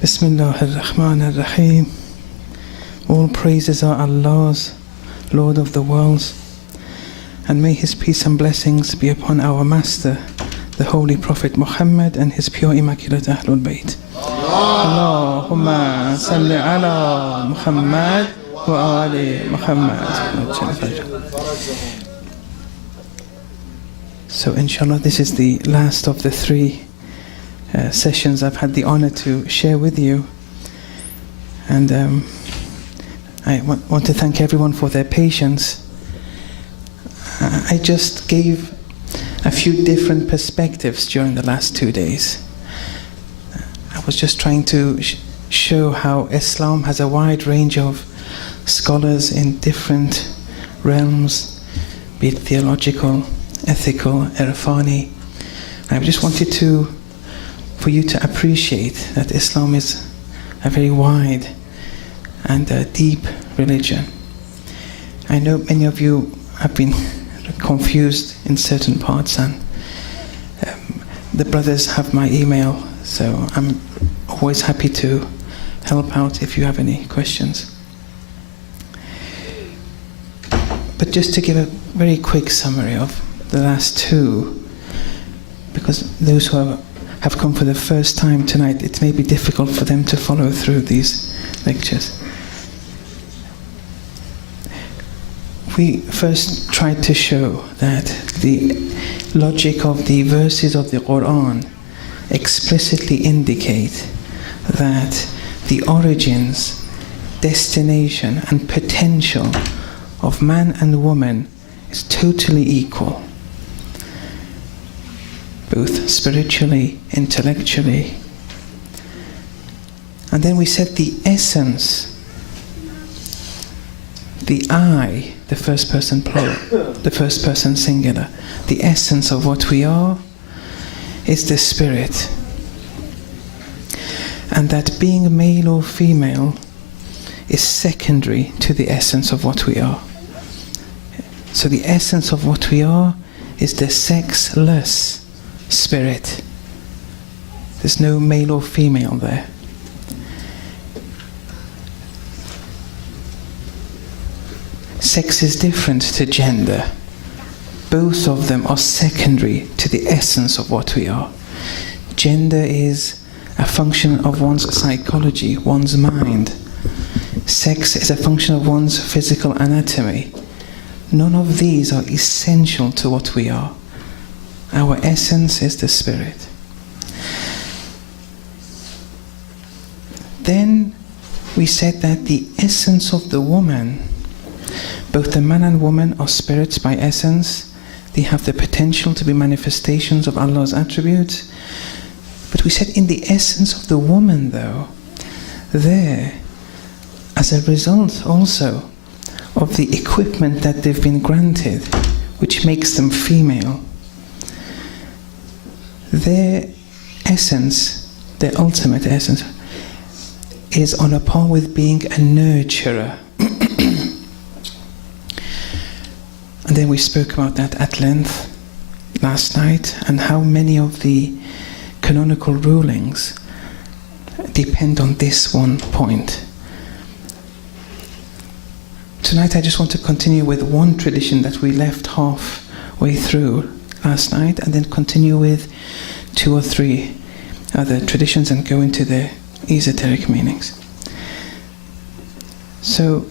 Bismillah ar-Rahman ar-Rahim. All praises are Allah's, Lord of the worlds, and may His peace and blessings be upon our Master, the Holy Prophet Muhammad, and his pure immaculate Ahlul Bayt. Allahumma salli ala Muhammad wa ali Muhammad. So inshallah, this is the last of the three sessions I've had the honor to share with you, and I want to thank everyone for their patience. I just gave a few different perspectives during the last 2 days. I was just trying to show how Islam has a wide range of scholars in different realms, be it theological, ethical, irfani. I just wanted for you to appreciate that Islam is a very wide and a deep religion. I know many of you have been confused in certain parts, and the brothers have my email, so I'm always happy to help out if you have any questions. But just to give a very quick summary of the last two, because those who have come for the first time tonight, it may be difficult for them to follow through these lectures. We first tried to show that the logic of the verses of the Quran explicitly indicate that the origins, destination, and potential of man and woman is totally equal, both spiritually, intellectually. And then we said the essence, the I, the first person plural, the first person singular, the essence of what we are is the spirit. And that being male or female is secondary to the essence of what we are. So the essence of what we are is the sexless spirit. There's no male or female there. Sex is different to gender. Both of them are secondary to the essence of what we are. Gender is a function of one's psychology, one's mind. Sex is a function of one's physical anatomy. None of these are essential to what we are. Our essence is the spirit. Then we said that the essence of the woman, both the man and woman are spirits by essence. They have the potential to be manifestations of Allah's attributes. But we said in the essence of the woman, though, there, as a result also of the equipment that they've been granted, which makes them female, their essence, their ultimate essence, is on a par with being a nurturer. And then we spoke about that at length last night, and how many of the canonical rulings depend on this one point. Tonight I just want to continue with one tradition that we left halfway through last night, and then continue with 2 or 3 other traditions and go into their esoteric meanings. So,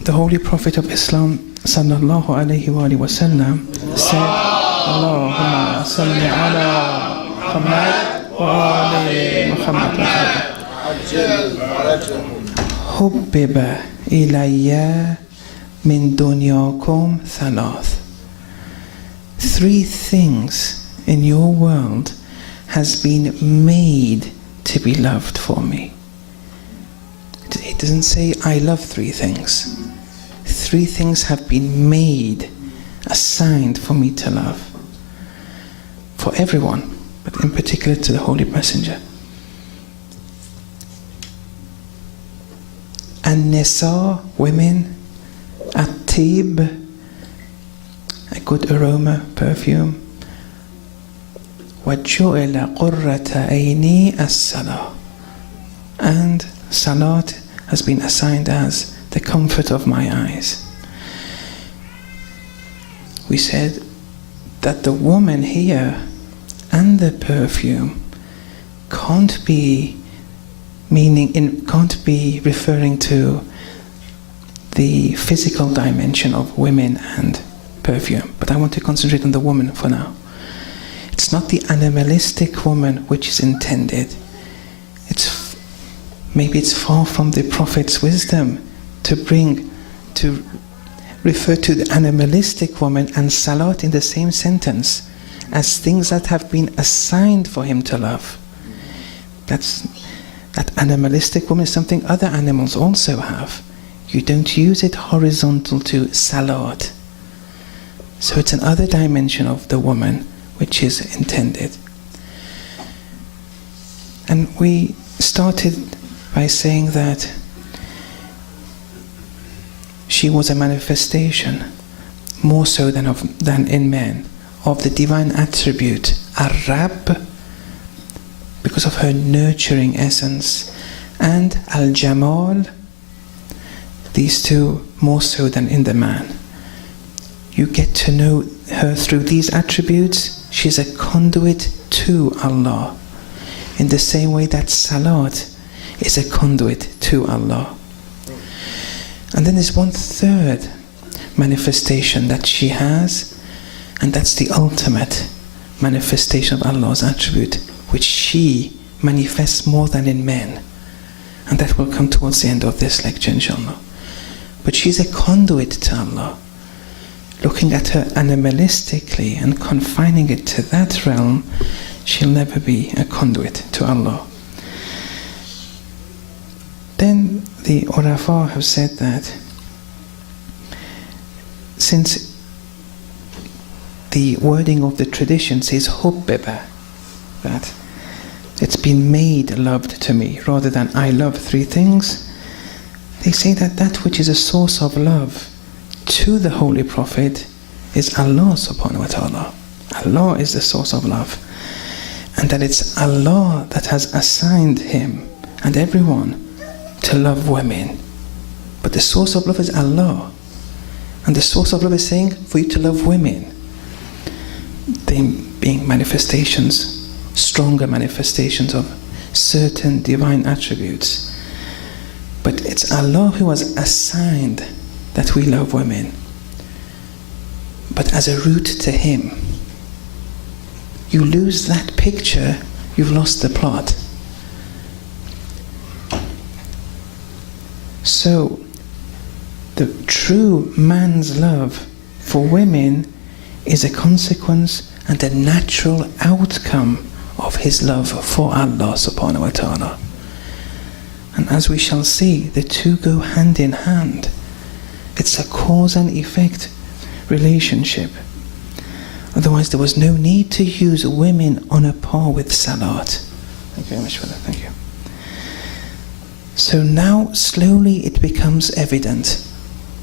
the Holy Prophet of Islam sallallahu alayhi wa sallam said, Allahumma salli ala Muhammad wa ali Muhammad. Hubbiba ilayya min dunyakum thalath. 3 things in your world has been made to be loved for me. It doesn't say I love 3 things. 3 things have been made, assigned for me to love. For everyone, but in particular to the Holy Messenger. An-Nisa, women. At-Tib, a good aroma, perfume. وَجُعِلَ قُرَّةَ عَيْنِي الصَّلَاةِ, and salat has been assigned as the comfort of my eyes. We said that the woman here and the perfume can't be referring to the physical dimension of women and perfume. But I want to concentrate on the woman for now. It's not the animalistic woman which is intended. Maybe it's far from the Prophet's wisdom to refer to the animalistic woman and salat in the same sentence as things that have been assigned for him to love. That animalistic woman is something other animals also have. You don't use it horizontal to salat. So it's another dimension of the woman which is intended. And we started by saying that she was a manifestation, more so than in men, of the divine attribute, Ar-Rabb, because of her nurturing essence, and Al-Jamal, these two more so than in the man. You get to know her through these attributes. She's a conduit to Allah, in the same way that salat is a conduit to Allah. And then there's one third manifestation that she has, and that's the ultimate manifestation of Allah's attribute, which she manifests more than in men. And that will come towards the end of this lecture, inshallah. But she's a conduit to Allah. Looking at her animalistically and confining it to that realm, she'll never be a conduit to Allah. Then the Urafa have said that since the wording of the tradition says hubbiba, that it's been made loved to me, rather than I love three things, they say that that which is a source of love to the Holy Prophet is Allah subhanahu wa ta'ala. Allah is the source of love. And that it's Allah that has assigned him and everyone to love women. But the source of love is Allah. And the source of love is saying for you to love women. They being manifestations, stronger manifestations of certain divine attributes. But it's Allah who has assigned that we love women. But as a route to him, you lose that picture, you've lost the plot. So, the true man's love for women is a consequence and a natural outcome of his love for Allah subhanahu wa ta'ala. And as we shall see, the two go hand in hand. It's a cause and effect relationship. Otherwise there was no need to use women on a par with salat. Thank you very much for that, thank you. So now slowly it becomes evident.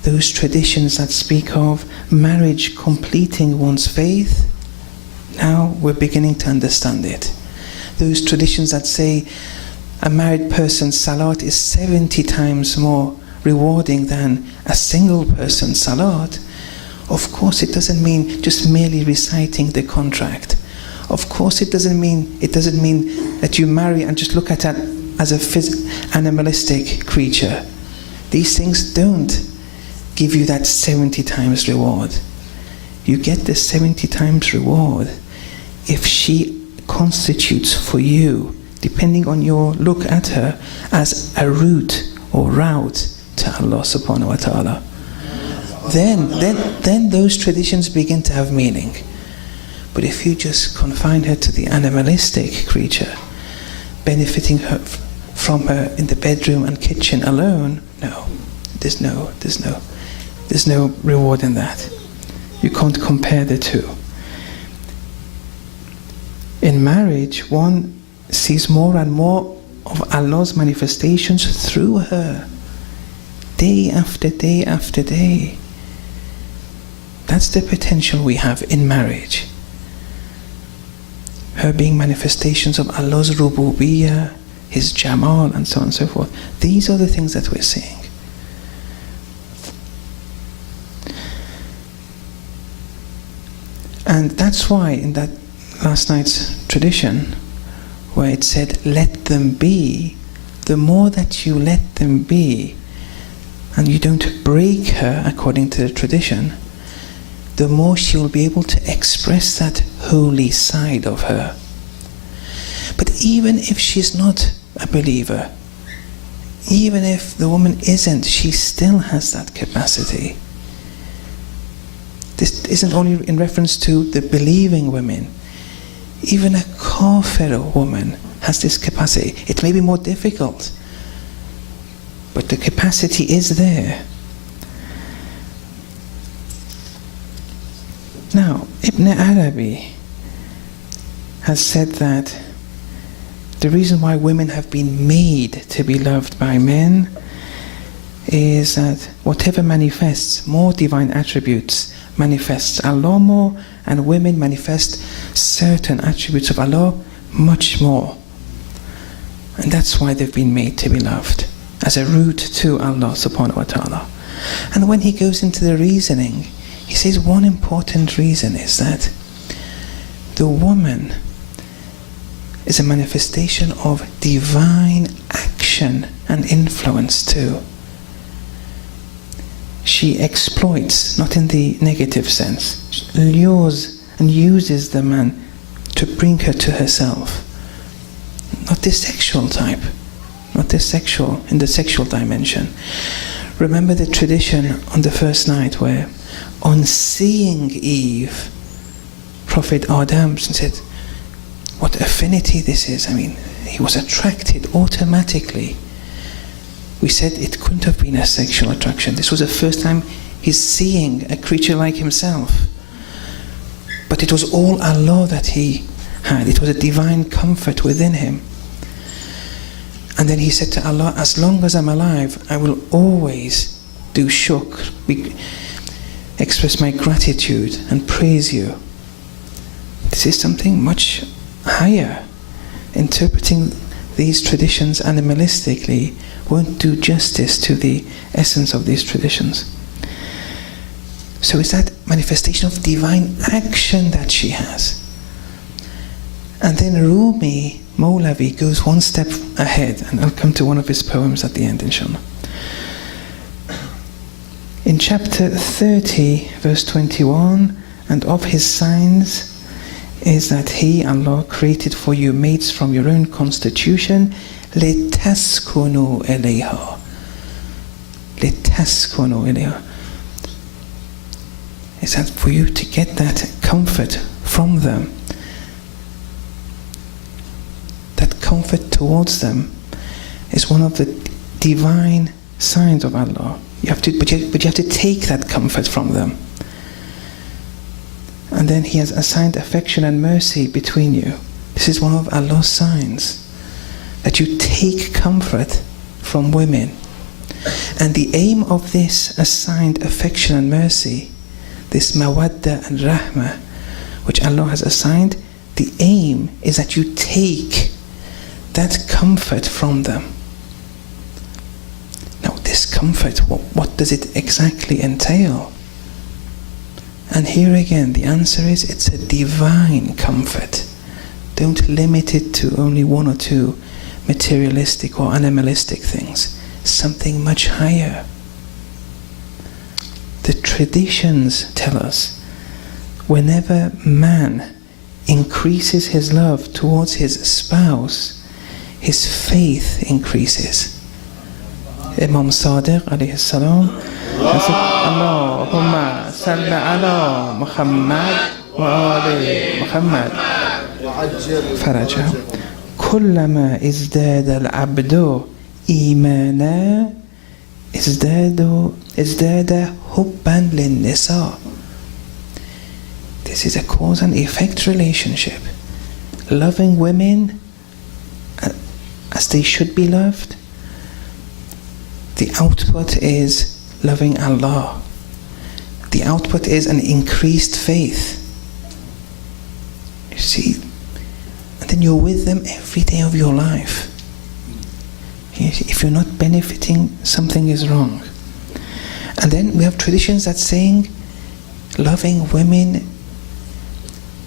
Those traditions that speak of marriage completing one's faith, now we're beginning to understand it. Those traditions that say a married person's salat is 70 times more rewarding than a single person's salat, of course it doesn't mean just merely reciting the contract. Of course it doesn't mean that you marry and just look at it as a animalistic creature. These things don't give you that 70 times reward. You get the 70 times reward if she constitutes for you, depending on your look at her, as a route or route to Allah subhanahu wa ta'ala. Then those traditions begin to have meaning. But if you just confine her to the animalistic creature, benefiting her from her in the bedroom and kitchen alone, no, there's no reward in that. You can't compare the two. In marriage, one sees more and more of Allah's manifestations through her, day after day after day. That's the potential we have in marriage. Her being manifestations of Allah's rububiyyah, his jamal, and so on and so forth. These are the things that we're seeing. And that's why in that last night's tradition, where it said, let them be, the more that you let them be, and you don't break her according to the tradition, the more she will be able to express that holy side of her. But even if she's not a believer, even if the woman isn't, she still has that capacity. This isn't only in reference to the believing women. Even a kafir woman has this capacity. It may be more difficult, but the capacity is there. Now, Ibn Arabi has said that the reason why women have been made to be loved by men is that whatever manifests more divine attributes manifests Allah more, and women manifest certain attributes of Allah much more. And that's why they've been made to be loved, as a route to Allah subhanahu wa ta'ala. And when he goes into the reasoning, he says one important reason is that the woman is a manifestation of divine action and influence too. She exploits, not in the negative sense, lures and uses the man to bring her to herself. Not the sexual type, not the sexual, in the sexual dimension. Remember the tradition on the first night where, on seeing Eve, Prophet Adam said, what affinity this is. I mean, he was attracted automatically. We said it couldn't have been a sexual attraction. This was the first time he's seeing a creature like himself. But it was all Allah that he had. It was a divine comfort within him. And then he said to Allah, as long as I'm alive, I will always do shukr, express my gratitude and praise you. This is something much higher. Interpreting these traditions animalistically won't do justice to the essence of these traditions. So it's that manifestation of divine action that she has. And then Rumi, Mawlavi, goes one step ahead, and I'll come to one of his poems at the end, inshallah. In chapter 30, verse 21, and of his signs is that he, Allah, created for you mates from your own constitution, لِتَسْكُنُوا إِلَيْهَا. لِتَسْكُنُوا إِلَيْهَا. Is that for you to get that comfort from them. That comfort towards them is one of the divine signs of Allah. But you have to take that comfort from them. And then He has assigned affection and mercy between you. This is one of Allah's signs, that you take comfort from women. And the aim of this assigned affection and mercy, this mawadda and rahmah, which Allah has assigned, the aim is that you take that comfort from them. Now this comfort, what does it exactly entail? And here again the answer is, it's a divine comfort. Don't limit it to only one or two materialistic or animalistic things. Something much higher. The traditions tell us, whenever man increases his love towards his spouse, his faith increases. Imam Sadiq alayhi salam said, Allahumma salli ala Muhammad wa ali Muhammad farajahu. كلما ازداد العبد إيمانا ازداد حبا للنساء. This is a cause and effect relationship. Loving women as they should be loved. The output is loving Allah. The output is an increased faith. You see, and then you're with them every day of your life. If you're not benefiting, something is wrong. And then we have traditions that saying loving women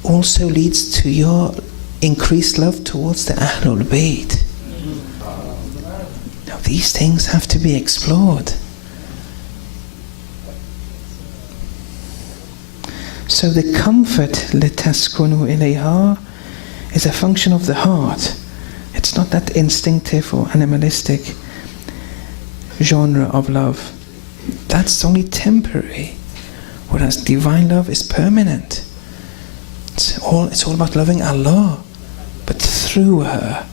also leads to your increased love towards the Ahlul Bayt. Now these things have to be explored. So the comfort لِتَسْكُنُوا إِلَيْهَا is a function of the heart. It's not that instinctive or animalistic genre of love. That's only temporary. Whereas divine love is permanent. It's all about loving Allah, but through her.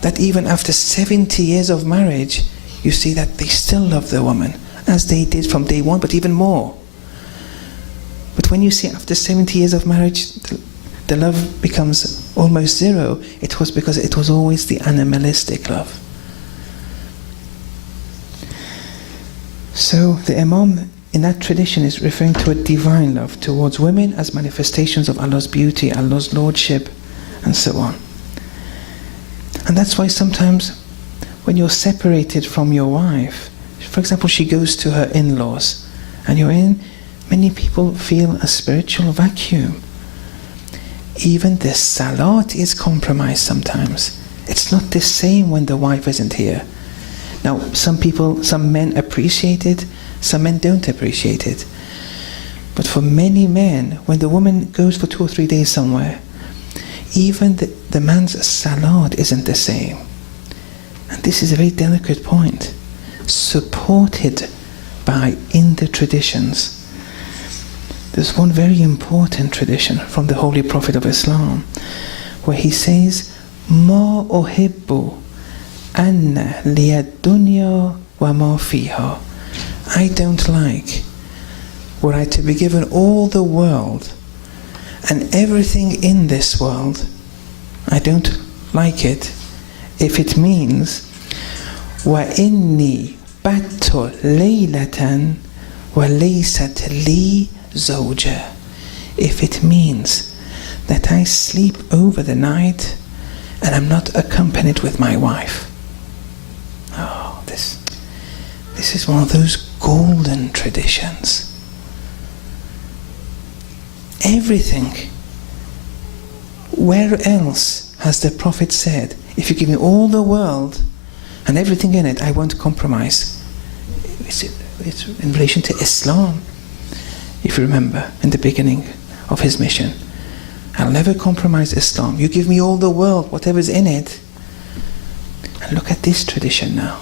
That even after 70 years of marriage, you see that they still love the woman, as they did from day one, but even more. But when you see after 70 years of marriage, the love becomes almost zero, it was because it was always the animalistic love. So the Imam in that tradition is referring to a divine love towards women as manifestations of Allah's beauty, Allah's lordship, and so on. And that's why sometimes when you're separated from your wife, for example, she goes to her in-laws, and you're in, many people feel a spiritual vacuum. Even the salat is compromised sometimes. It's not the same when the wife isn't here. Now, some men appreciate it, some men don't appreciate it. But for many men, when the woman goes for 2 or 3 days somewhere, even the man's salat isn't the same. And this is a very delicate point, supported by in the traditions. There's one very important tradition from the Holy Prophet of Islam, where he says, مَا أُحِبُّ أَنَّ لِيَ الدُّنْيَا وَمَا فِيهَا. I don't like, were I to be given all the world and everything in this world, I don't like it if it means وَإِنِّي بَتُّ لَيْلَةً وَلَيْسَتْ لِي زَوْجَةٌ. If it means that I sleep over the night and I'm not accompanied with my wife. Oh, this is one of those golden traditions. Everything. Where else has the Prophet said, if you give me all the world and everything in it, I won't compromise? It's in relation to Islam. If you remember, in the beginning of his mission, I'll never compromise Islam. You give me all the world, whatever's in it. And look at this tradition now.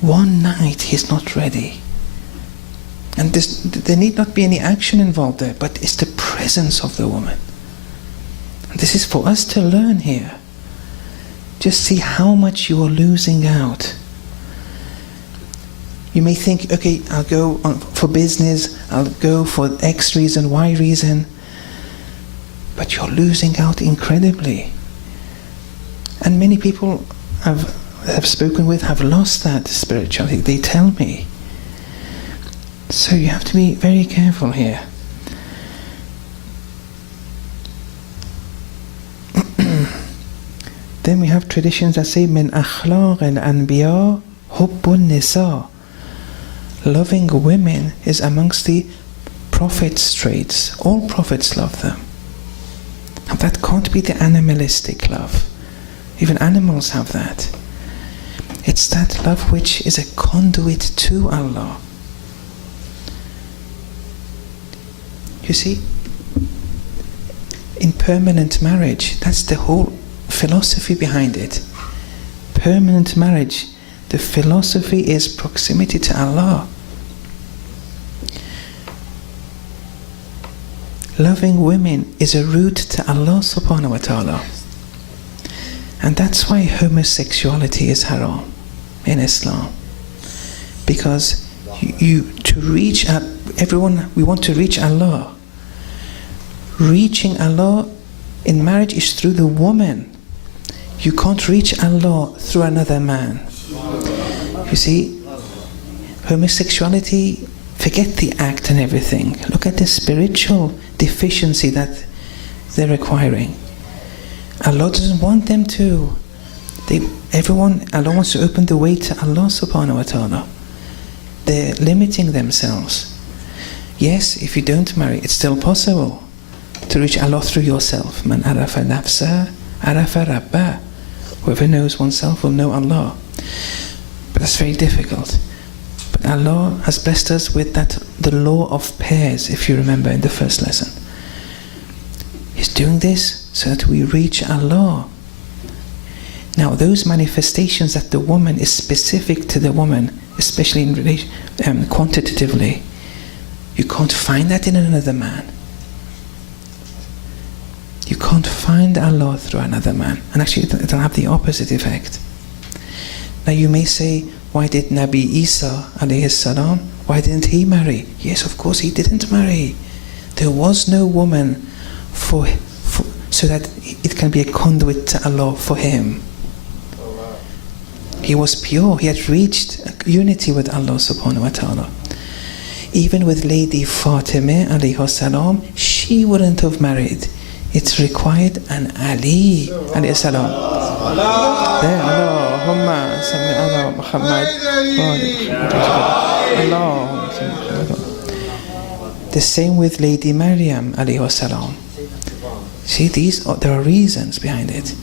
One night he's not ready. And there need not be any action involved there, but it's the presence of the woman. And this is for us to learn here. Just see how much you are losing out. You may think, okay, I'll go for business, I'll go for X reason, Y reason, but you're losing out incredibly. And many people I've spoken with have lost that spirituality, they tell me. So you have to be very careful here. Then we have traditions that say, من أخلاق الأنبياء حب النساء. Loving women is amongst the prophets' traits. All prophets love them. Now that can't be the animalistic love. Even animals have that. It's that love which is a conduit to Allah. You see, in permanent marriage, that's the whole philosophy behind it. Permanent marriage, the philosophy is proximity to Allah. Loving women is a route to Allah subhanahu wa ta'ala. And that's why homosexuality is haram in Islam. Because we want to reach Allah. Reaching Allah in marriage is through the woman. You can't reach Allah through another man. You see, homosexuality, forget the act and everything. Look at the spiritual deficiency that they're acquiring. Allah doesn't want them to. Allah wants to open the way to Allah subhanahu wa ta'ala. They're limiting themselves. Yes, if you don't marry, it's still possible to reach Allah through yourself. Man arafa nafsa, arafa rabba. Whoever knows oneself will know Allah. But that's very difficult. But Allah has blessed us with the law of pairs, if you remember in the first lesson. He's doing this so that we reach Allah. Now, those manifestations that the woman is specific to the woman, especially in relation, quantitatively, you can't find that in another man. You can't find Allah through another man. And actually, it'll have the opposite effect. Now, you may say, why did Nabi Isa alayhi salam, why didn't he marry? Yes, of course he didn't marry. There was no woman so that it can be a conduit to Allah for him. He was pure. He had reached unity with Allah subhanahu wa ta'ala. Even with Lady Fatima alayhi salam, she wouldn't have married. It's required an Ali alayhi salam. There, Allahumma salli ala Muhammad. The same with Lady Maryam alayhi salam. See, there are reasons behind it.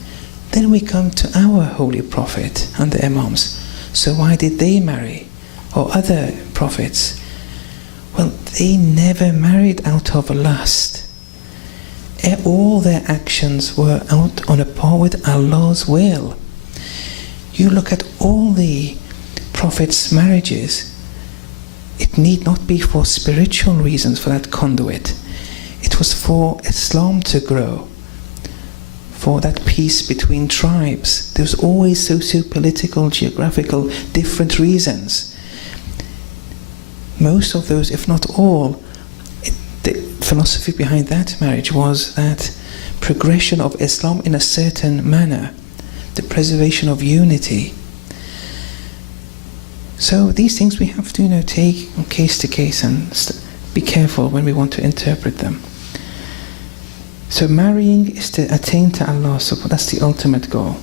Then we come to our Holy Prophet and the Imams. So why did they marry? Or other prophets? Well, they never married out of lust. All their actions were out on a par with Allah's will. You look at all the prophets' marriages, it need not be for spiritual reasons, for that conduit. It was for Islam to grow, for that peace between tribes. There's always socio-political, geographical, different reasons. Most of those, if not all, the philosophy behind that marriage was that progression of Islam in a certain manner, the preservation of unity. So these things we have to, take case to case and be careful when we want to interpret them. So marrying is to attain to Allah, so that's the ultimate goal.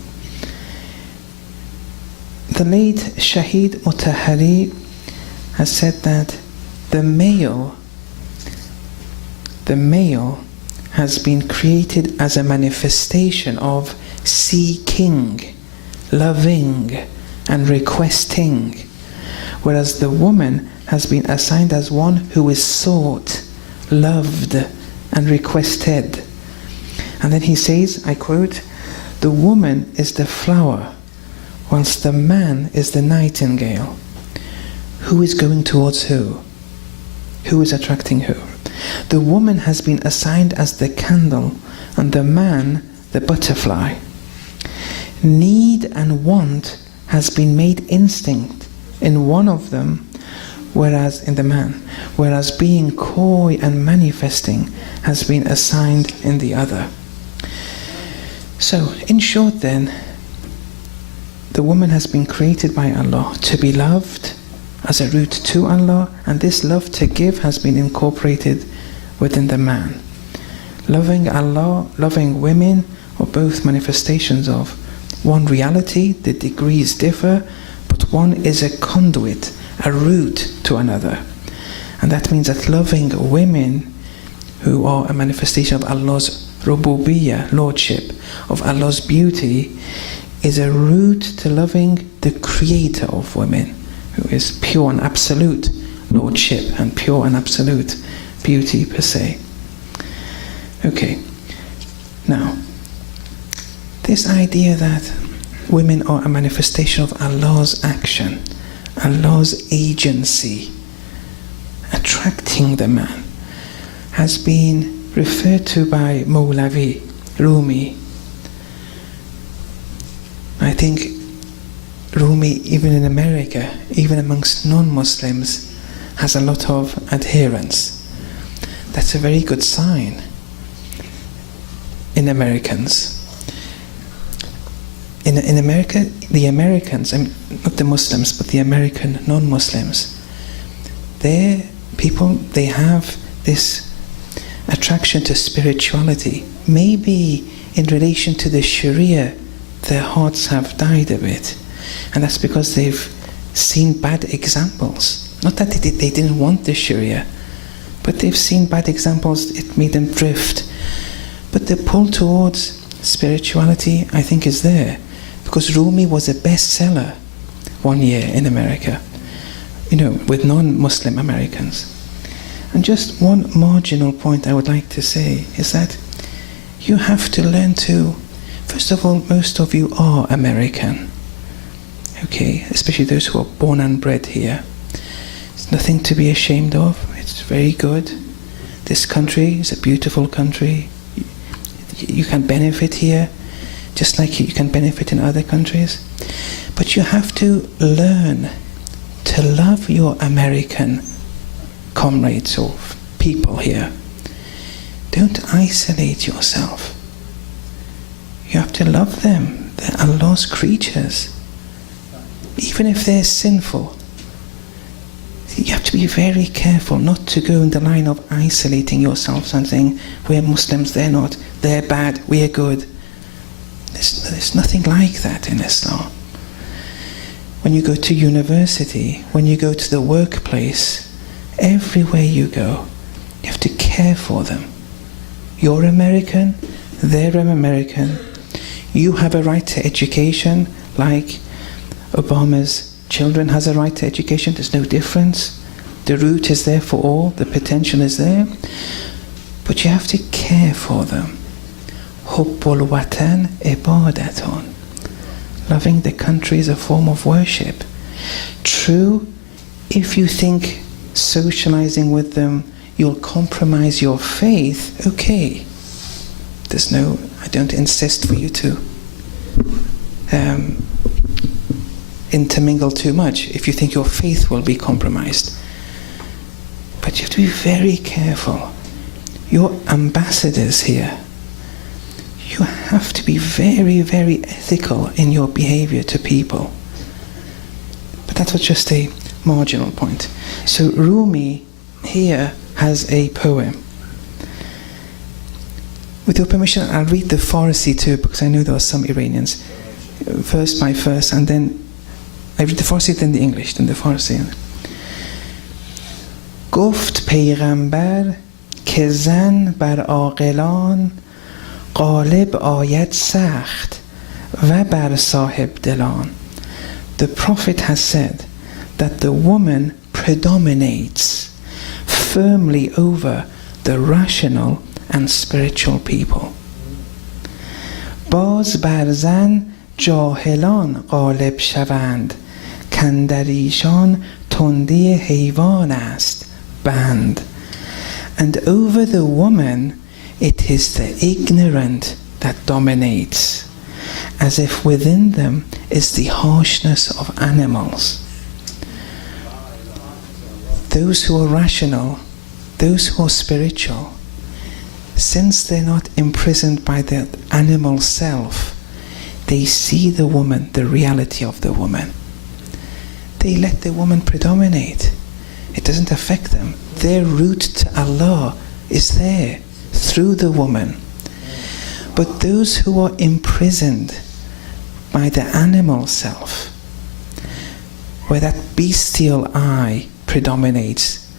The late Shahid Mutahari has said that the male has been created as a manifestation of seeking, loving, and requesting, whereas the woman has been assigned as one who is sought, loved, and requested. And then he says, I quote, "The woman is the flower, whilst the man is the nightingale." Who is going towards who? Who is attracting who? The woman has been assigned as the candle, and the man the butterfly. Need and want has been made instinct in one of them, whereas in the man, whereas being coy and manifesting has been assigned in the other. So, in short then, the woman has been created by Allah to be loved as a route to Allah, and this love to give has been incorporated within the man. Loving Allah, loving women are both manifestations of one reality. The degrees differ, but one is a conduit, a route to another. And that means that loving women, who are a manifestation of Allah's rububiyyah, lordship, of Allah's beauty, is a route to loving the creator of women, who is pure and absolute lordship and pure and absolute beauty per se. Okay, now, this idea that women are a manifestation of Allah's action, Allah's agency, attracting the man, has been referred to by Mawlavi, Rumi. I think Rumi, even in America, even amongst non-Muslims, has a lot of adherents. That's a very good sign in Americans. In America, the Americans, not the Muslims, but the American non-Muslims, they have this attraction to spirituality, maybe in relation to the Sharia their hearts have died a bit. And that's because they've seen bad examples. Not that they didn't want the Sharia, but they've seen bad examples, it made them drift. But the pull towards spirituality, I think, is there. Because Rumi was a bestseller one year in America, with non-Muslim Americans. And just one marginal point I would like to say is that you have to learn to, first of all, most of you are American, okay, especially those who are born and bred here. It's nothing to be ashamed of. It's very good. This country is a beautiful country. You can benefit here, just like you can benefit in other countries. But you have to learn to love your American comrades or people here. Don't isolate yourself. You have to love them. They're Allah's creatures. Even if they're sinful, you have to be very careful not to go in the line of isolating yourselves and saying, we're Muslims, they're not, they're bad, we're good. There's nothing like that in Islam. When you go to university, when you go to the workplace, everywhere you go, you have to care for them. You're American, they're American. You have a right to education, like Obama's children has a right to education. There's no difference. The route is there for all, the potential is there. But you have to care for them. Hubbul watan ibadaton. Loving the country is a form of worship. True, if you think socializing with them you'll compromise your faith, okay. I don't insist for you to intermingle too much if you think your faith will be compromised. But you have to be very careful. You're ambassadors here. You have to be very, very ethical in your behavior to people. But that was just a marginal point. So Rumi here has a poem. With your permission, I'll read the Farsi too, because I know there are some Iranians. Verse by verse, and then I read the Farsi, then the English, then the Farsi. گفت پیغمبر که زن بر عاقلان غالب آید سخت و بر صاحب دلان. The Prophet has said that the woman predominates firmly over the rational and spiritual people. باز بر زن جاهلان غالب شوند کاندر ایشان تندی حیوان است بند. And over the woman it is the ignorant that dominates, as if within them is the harshness of animals. Those who are rational, those who are spiritual, since they're not imprisoned by the animal self, they see the woman, the reality of the woman. They let the woman predominate. It doesn't affect them. Their route to Allah is there, through the woman. But those who are imprisoned by the animal self, where that bestial eye predominates,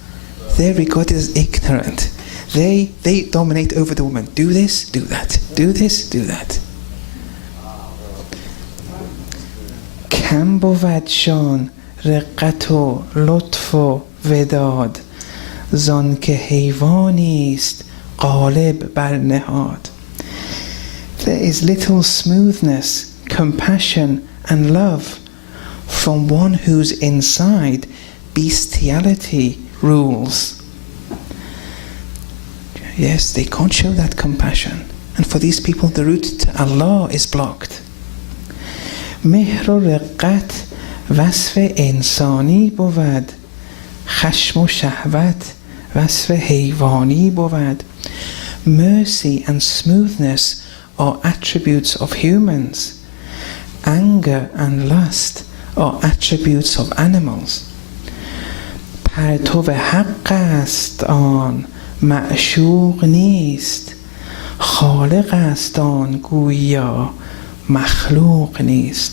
they're regarded as ignorant. They dominate over the woman. Do this, do that. Do this, do that. کم بود شان رقت و لطف و وداد زان که حیوانی است غالب بر نهاد. There is little smoothness, compassion and love from one whose inside bestiality rules. Yes, they can't show that compassion. And for these people, the route to Allah is blocked. مهر و رقت وصف انسانی بود خشم و شهوت وصف حیوانی بود. Mercy and smoothness are attributes of humans. Anger and lust are attributes of animals. پرتو حق است آن معشوق نیست خالق است آن گویا مخلوق نیست.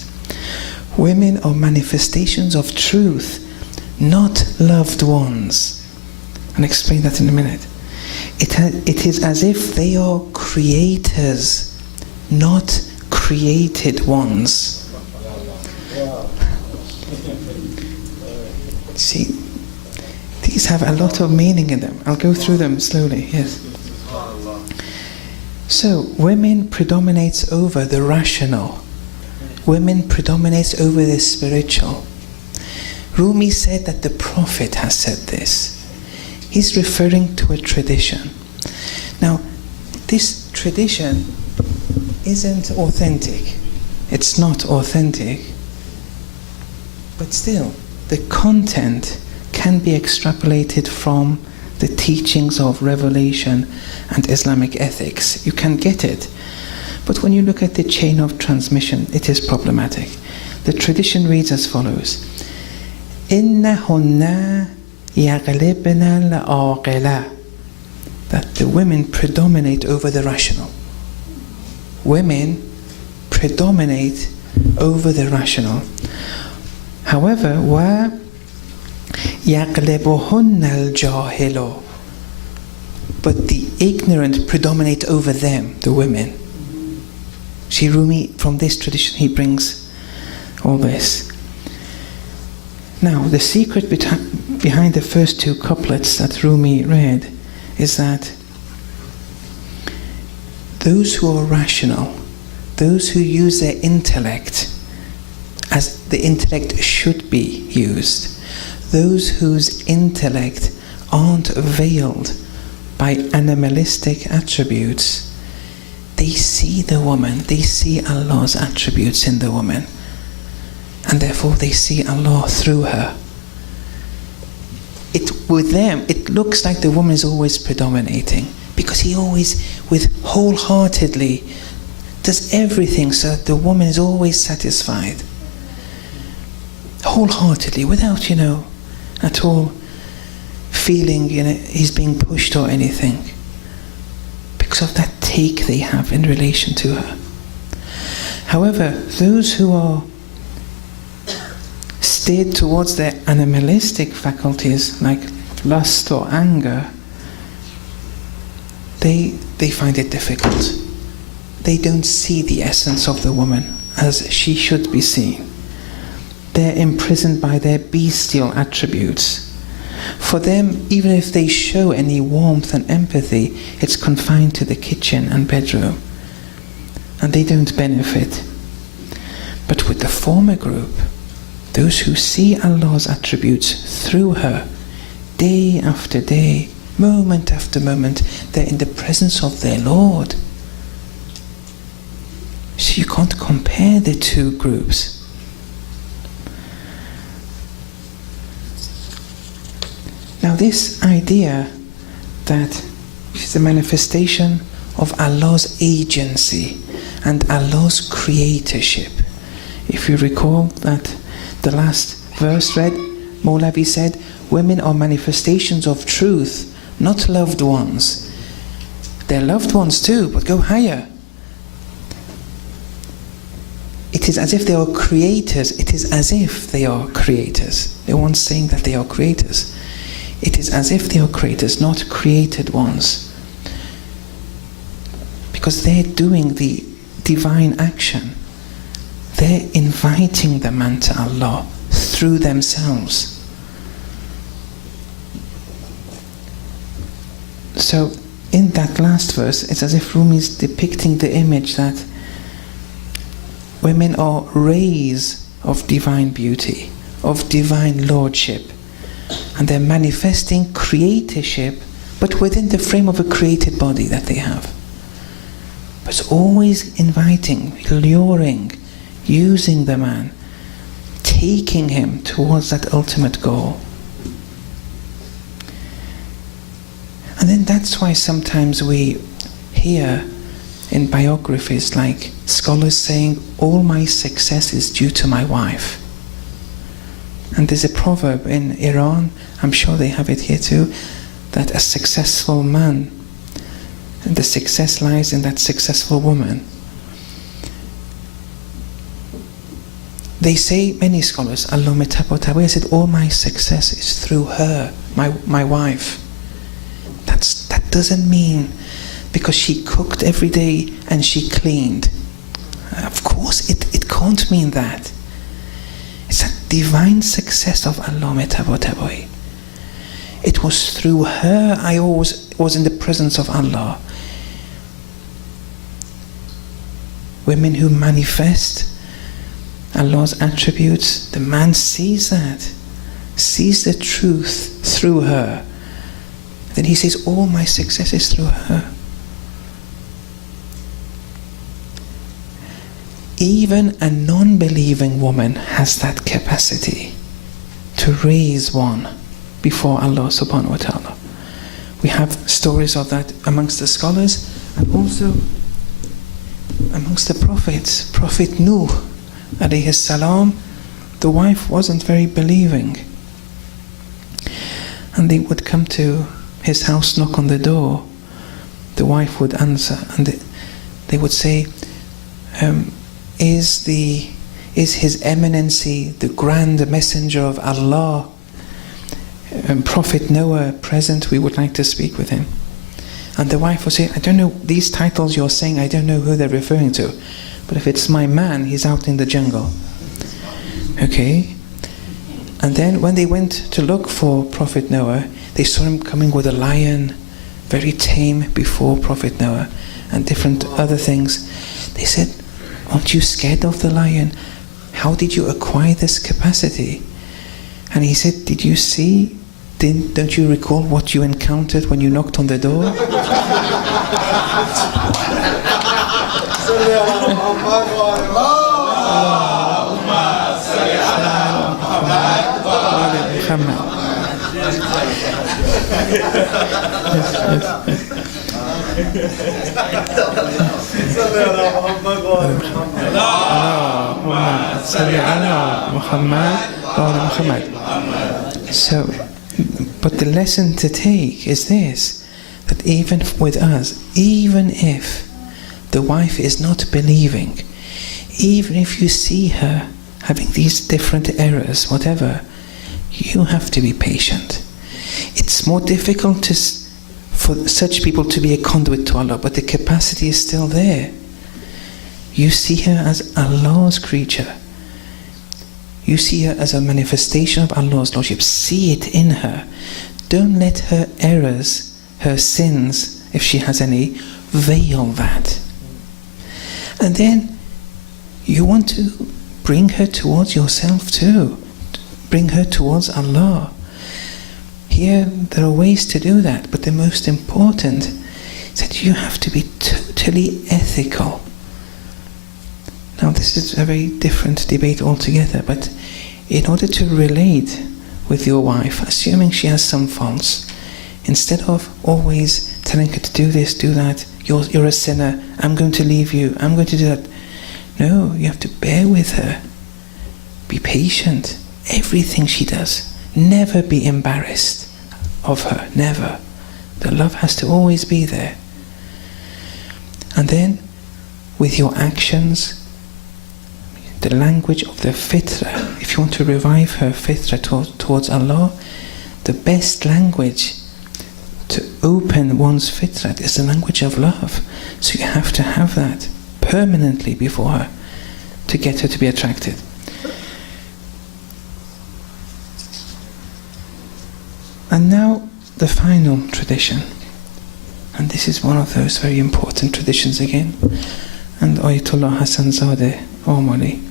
Women are manifestations of truth, not loved ones. I'll explain that in a minute. It is as if they are creators, not created ones. See, these have a lot of meaning in them. I'll go through them slowly, yes. So, women predominates over the rational. Women predominates over the spiritual. Rumi said that the Prophet has said this. He's referring to a tradition. Now, this tradition isn't authentic. It's not authentic. But still, the content can be extrapolated from the teachings of revelation and Islamic ethics. You can get it. But when you look at the chain of transmission, it is problematic. The tradition reads as follows. إِنَّهُنَّ يَغْلِبْنَ الْعَاقِلَةَ. That the women predominate over the rational. Women predominate over the rational. However, يَغْلِبُهُنَّ الْجَاهِلُ. But the ignorant predominate over them, the women. See, Rumi, from this tradition, he brings all this. Now, the secret behind the first two couplets that Rumi read is that those who are rational, those who use their intellect as the intellect should be used, those whose intellect aren't veiled by animalistic attributes, they see the woman, they see Allah's attributes in the woman, and therefore they see Allah through her. With them, it looks like the woman is always predominating, because he always, with wholeheartedly, does everything so that the woman is always satisfied. Wholeheartedly, without, at all feeling, he's being pushed or anything. Because of that take they have in relation to her. However, those who are steered towards their animalistic faculties, like lust or anger, they find it difficult. They don't see the essence of the woman as she should be seen. They're imprisoned by their bestial attributes. For them, even if they show any warmth and empathy, it's confined to the kitchen and bedroom, and they don't benefit. But with the former group, those who see Allah's attributes through her, day after day, moment after moment, they're in the presence of their Lord. So you can't compare the two groups. Now this idea that is the manifestation of Allah's agency and Allah's creatorship. If you recall that the last verse read, Mawlavi said, women are manifestations of truth, not loved ones. They're loved ones too, but go higher. It is as if they are creators. It is as if they are creators. No one's saying that they are creators. It is as if they are creators, not created ones. Because they're doing the divine action. They're inviting the man to Allah through themselves. So, in that last verse, it's as if Rumi is depicting the image that women are rays of divine beauty, of divine lordship, and they're manifesting creatorship, but within the frame of a created body that they have. But it's always inviting, luring, using the man, taking him towards that ultimate goal. And then that's why sometimes we hear in biographies like scholars saying, all my success is due to my wife. And there's a proverb in Iran, I'm sure they have it here too, that a successful man, and the success lies in that successful woman. They say, many scholars, Allama Tabatabai said, all my success is through her, my wife. That doesn't mean because she cooked every day and she cleaned. Of course, it can't mean that. It's a divine success of Allama Tabatabai. It was through her I always was in the presence of Allah. Women who manifest Allah's attributes, the man sees that, sees the truth through her. Then he says, all my success is through her. Even a non-believing woman has that capacity to raise one before Allah subhanahu wa ta'ala. We have stories of that amongst the scholars and also amongst the prophets. Prophet Nuh alayhi salam, the wife wasn't very believing. And they would come to his house, knock on the door. The wife would answer and they would say, is His Eminency, the Grand Messenger of Allah, Prophet Noah present? We would like to speak with him. And the wife would say, I don't know, these titles you're saying, I don't know who they're referring to. But if it's my man, he's out in the jungle. Okay? And then when they went to look for Prophet Noah, they saw him coming with a lion, very tame before Prophet Noah, and different other things. They said, aren't you scared of the lion? How did you acquire this capacity? And he said, did you see? Don't you recall what you encountered when you knocked on the door? So, but the lesson to take is this, that even with us, even if the wife is not believing, even if you see her having these different errors, whatever, you have to be patient. It's more difficult for such people to be a conduit to Allah, but the capacity is still there. You see her as Allah's creature. You see her as a manifestation of Allah's Lordship. See it in her. Don't let her errors, her sins, if she has any, veil that. And then you want to bring her towards yourself too. Bring her towards Allah. Here there are ways to do that, but the most important is that you have to be totally ethical. Now this is a very different debate altogether, but in order to relate with your wife, assuming she has some faults, instead of always telling her to do this, do that, you're a sinner, I'm going to leave you, I'm going to do that. No, you have to bear with her. Be patient. Everything she does. Never be embarrassed of her. Never. The love has to always be there. And then, with your actions, the language of the fitrah, if you want to revive her fitrah towards Allah, the best language to open one's fitrah is the language of love. So you have to have that permanently before her to get her to be attracted. And now the final tradition, and this is one of those very important traditions again. And Ayatollah Hassan Zadeh Omali,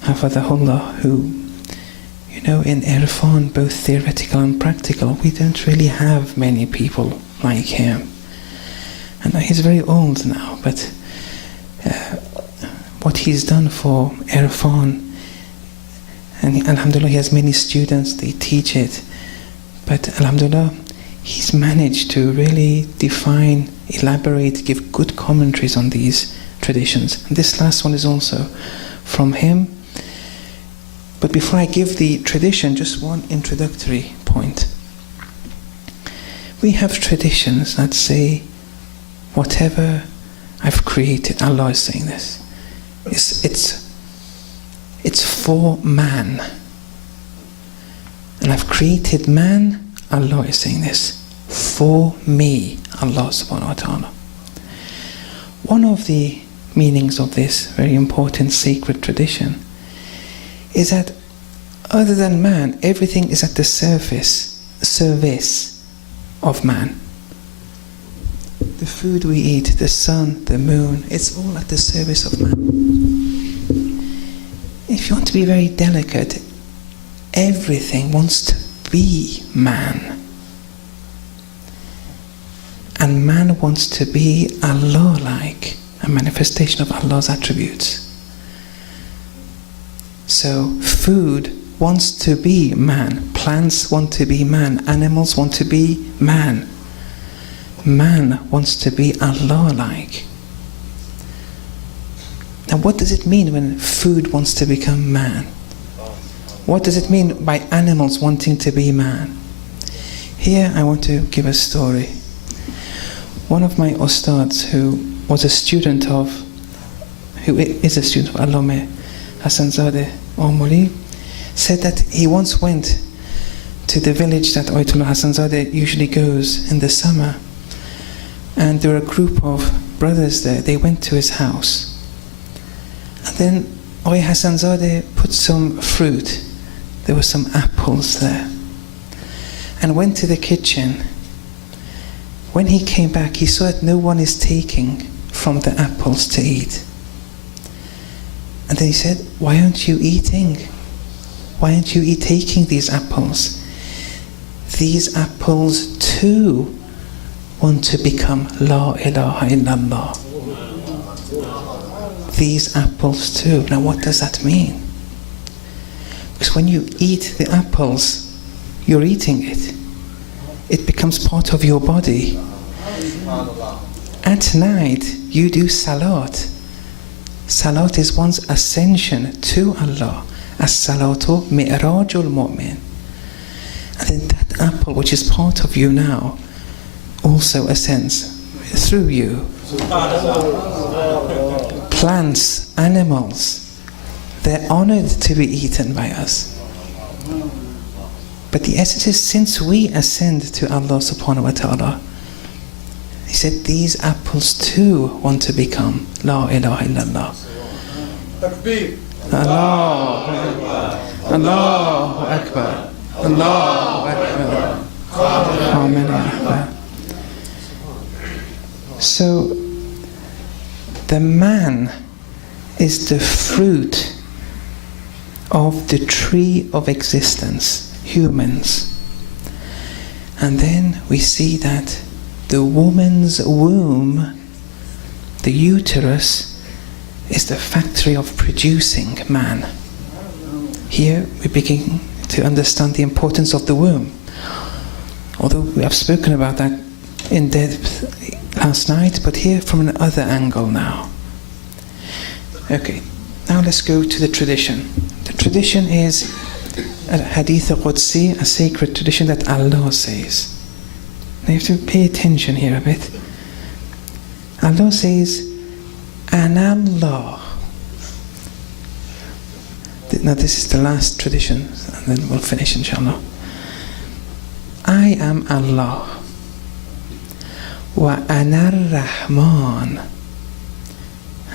Hafadahullah, who, you know, in Irfan, both theoretical and practical, we don't really have many people like him. And he's very old now, but what he's done for Irfan, and Alhamdulillah, he has many students, they teach it, but Alhamdulillah, he's managed to really define, elaborate, give good commentaries on these traditions. And this last one is also from him. But before I give the tradition, just one introductory point. We have traditions that say, whatever I've created, Allah is saying this, it's for man. And I've created man, Allah is saying this, for me, Allah subhanahu wa ta'ala. One of the meanings of this very important sacred tradition is that other than man, everything is at the service of man. The food we eat, the sun, the moon, it's all at the service of man. If you want to be very delicate, everything wants to be man. And man wants to be Allah-like, a manifestation of Allah's attributes. So food wants to be man, plants want to be man, animals want to be man. Man wants to be Allah-like. Now what does it mean when food wants to become man? What does it mean by animals wanting to be man? Here I want to give a story. One of my ustads who is a student of Allama Hassanzadeh Omoli said that he once went to the village that Ayatollah Hassanzadeh usually goes in the summer, and there were a group of brothers there. They went to his house, and then Ayatollah Hassanzadeh put some fruit. There were some apples there, and went to the kitchen. When he came back, he saw that no one is taking from the apples to eat. And then he said, why aren't you eating? Why aren't you taking these apples? These apples too want to become La ilaha illallah. These apples too. Now what does that mean? Because when you eat the apples, you're eating it. It becomes part of your body. At night, you do salat. Salat is one's ascension to Allah. As-salatu mi'rajul mu'min. And then that apple, which is part of you now, also ascends through you. Plants, animals, they're honored to be eaten by us. But the essence is, since we ascend to Allah subhanahu wa ta'ala, he said these apples too want to become La ilaha illallah. Takbir. Allahu Akbar. Allahu Akbar. Amen. So the man is the fruit of the tree of existence, humans. And then we see that the woman's womb, the uterus, is the factory of producing man. Here we begin to understand the importance of the womb. Although we have spoken about that in depth last night, but here from another angle now. Okay, now let's go to the tradition. The tradition is a hadith Qudsi, a sacred tradition that Allah says. Now you have to pay attention here a bit. Allah says, Anallah. Now this is the last tradition, and then we'll finish inshallah. I am Allah. Wa anar Rahman.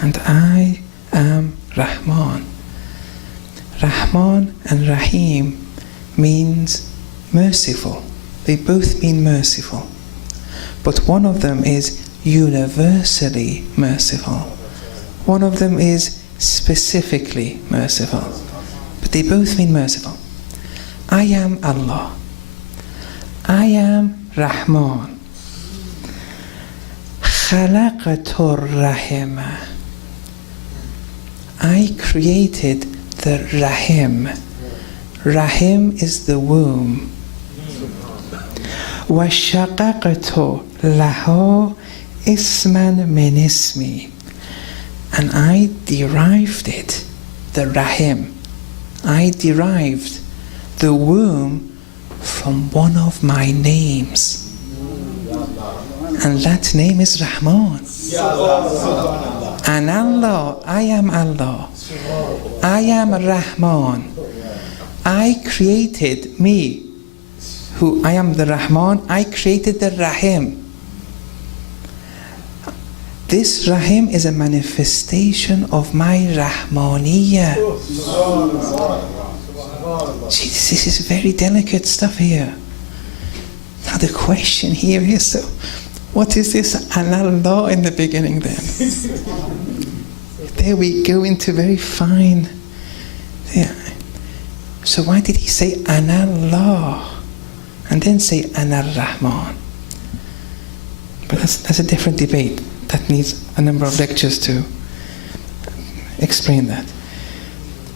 And I am Rahman. Rahman and Rahim means merciful. They both mean merciful. But one of them is universally merciful. One of them is specifically merciful. But they both mean merciful. I am Allah. I am Rahman. Khalaqatur Rahima. I created the Rahim. Rahim is the womb. وَشَقَقْتُ لَهُ إِسْمًا مِنْ إِسْمِي. And I derived it, the Rahim. I derived the womb from one of my names. And that name is Rahman. And Allah, I am Allah. I am Rahman. I created me, who I am the Rahman. I created the Rahim. This Rahim is a manifestation of my Rahmaniyya. See, this is very delicate stuff here. Now the question here is, so what is this Allah in the beginning then? There we go into very fine. Yeah. So why did he say Anallah and then say Anar-Rahman? But that's a different debate. That needs a number of lectures to explain that.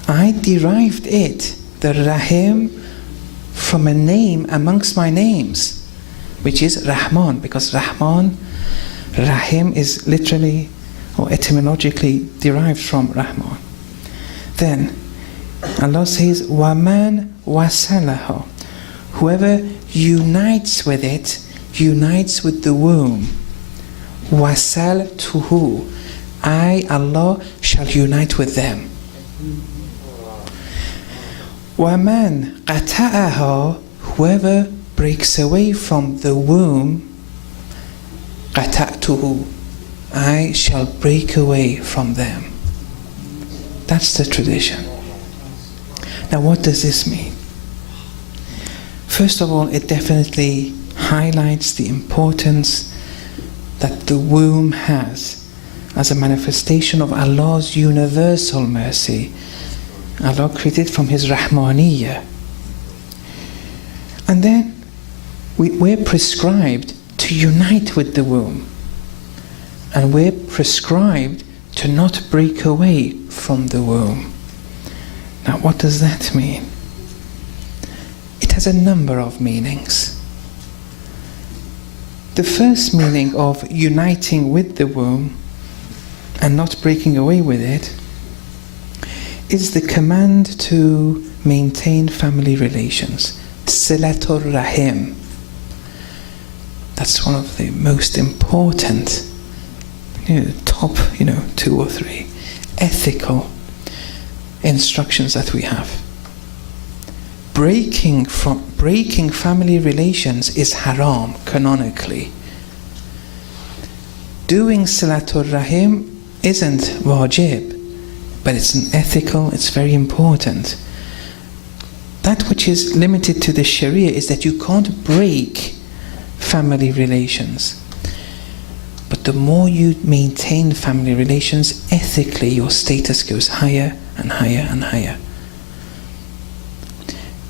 I derived it, the Rahim, from a name amongst my names, which is Rahman, because Rahman, Rahim is literally or etymologically derived from Rahman. Then Allah says, وَمَنْ وَسَلَهُ. Whoever unites with it, unites with the womb. وَسَلْتُهُ. I, Allah, shall unite with them. وَمَنْ قَتَأَهَا. Whoever breaks away from the womb, قَتَأْتُهُ. I shall break away from them. That's the tradition. Now what does this mean? First of all, it definitely highlights the importance that the womb has as a manifestation of Allah's universal mercy. Allah created from His Rahmaniyya. And then we're prescribed to unite with the womb. And we're prescribed to not break away from the womb. Now what does that mean? It has a number of meanings. The first meaning of uniting with the womb and not breaking away with it is the command to maintain family relations. Silatul Rahim. That's one of the most important, top, 2 or 3 ethical instructions that we have. Breaking family relations is haram canonically. Doing Silatul Rahim isn't wajib, but it's an ethical, it's very important. That which is limited to the Sharia is that you can't break family relations. But the more you maintain family relations, ethically your status goes higher and higher and higher.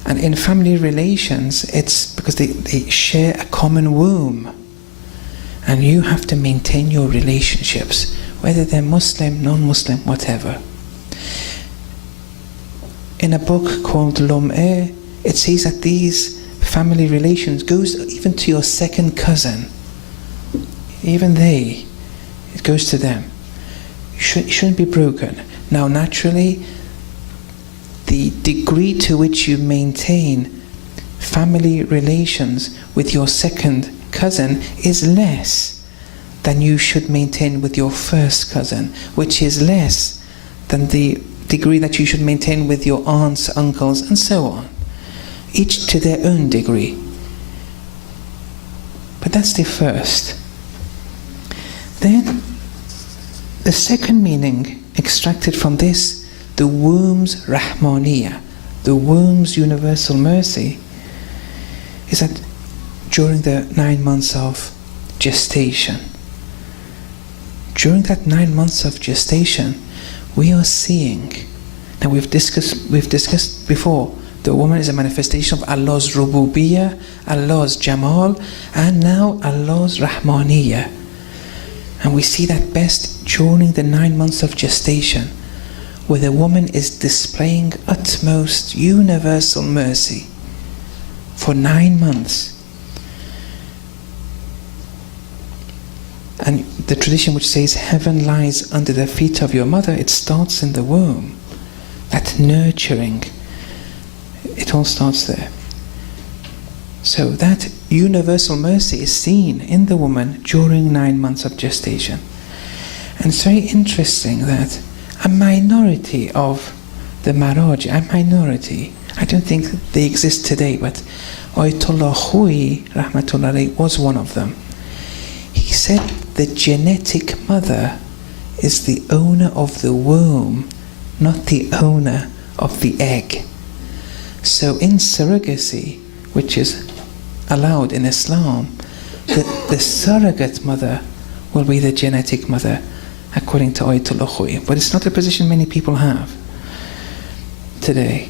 And in family relations, it's because they share a common womb. And you have to maintain your relationships, whether they're Muslim, non-Muslim, whatever. In a book called Lum'e, it says that these family relations goes even to your second cousin. Even it goes to them. It shouldn't be broken. Now naturally, the degree to which you maintain family relations with your second cousin is less than you should maintain with your first cousin, which is less than the degree that you should maintain with your aunts, uncles, and so on. Each to their own degree. But that's the first. Then, the second meaning extracted from this, the womb's Rahmaniyya, the womb's universal mercy, is that during the 9 months of gestation, during that 9 months of gestation, we are seeing, now we've discussed before, the woman is a manifestation of Allah's Rububiyyah, Allah's Jamal, and now Allah's Rahmaniyya. And we see that best during the 9 months of gestation, where the woman is displaying utmost universal mercy for 9 months. And the tradition which says heaven lies under the feet of your mother, it starts in the womb. That nurturing, it all starts there. So that universal mercy is seen in the woman during 9 months of gestation. And it's very interesting that a minority of the Maraj, a minority. I don't think they exist today, but Ayatollah Khoui, Rahmatullah alayhi, was one of them. He said the genetic mother is the owner of the womb, not the owner of the egg. So in surrogacy, which is allowed in Islam, the surrogate mother will be the genetic mother, according to Ayatollah Khoui. But it's not a position many people have today.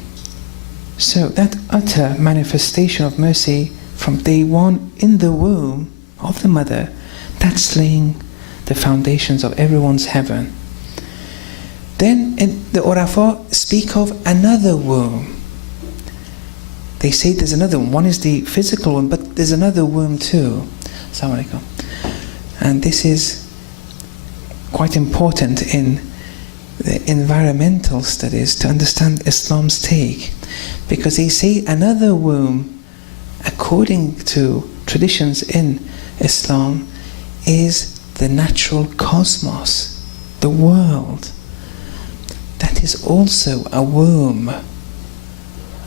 So that utter manifestation of mercy from day one in the womb of the mother, that's laying the foundations of everyone's heaven. Then the Urafa speak of another womb. They say there's another one. One is the physical one, but there's another womb too. Assalamu alaikum. And this is quite important in the environmental studies to understand Islam's take. Because they say another womb, according to traditions in Islam, is the natural cosmos, the world. That is also a womb.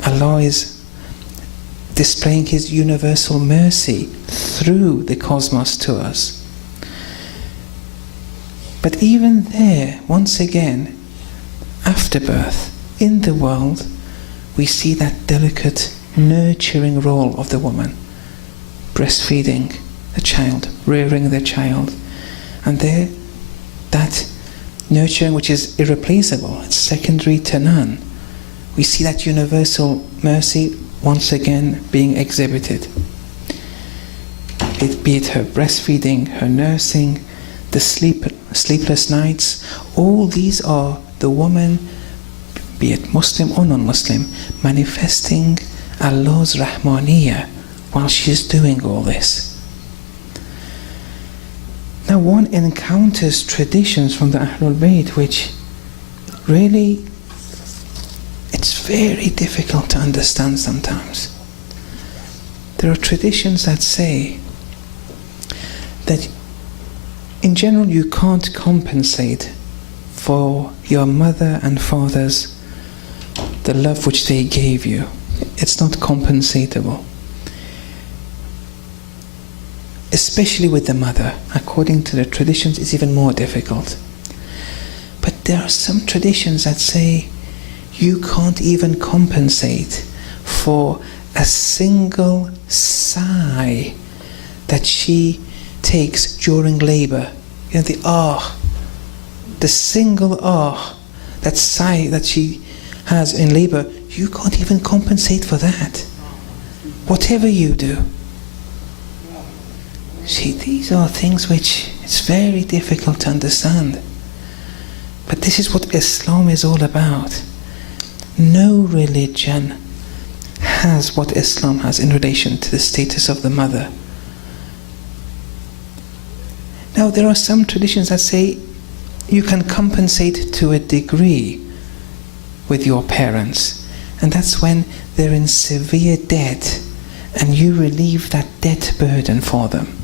Allah is displaying His universal mercy through the cosmos to us. But even there, once again, after birth, in the world, we see that delicate, nurturing role of the woman, breastfeeding the child, rearing the child. And there, that nurturing which is irreplaceable, it's secondary to none. We see that universal mercy once again being exhibited. Be it her breastfeeding, her nursing, the sleepless nights, all these are the woman, be it Muslim or non-Muslim, manifesting Allah's Rahmaniyya while she's doing all this. Now one encounters traditions from the Ahlul Bayt which really, it's very difficult to understand sometimes. There are traditions that say that in general you can't compensate for your mother and father's the love which they gave you. It's not compensatable. Especially with the mother, according to the traditions, it's even more difficult. But there are some traditions that say you can't even compensate for a single sigh that she takes during labor. You know, the single that sigh that she has in labor, you can't even compensate for that. Whatever you do. See, these are things which it's very difficult to understand. But this is what Islam is all about. No religion has what Islam has in relation to the status of the mother. Now, there are some traditions that say you can compensate to a degree with your parents, and that's when they're in severe debt and you relieve that debt burden for them.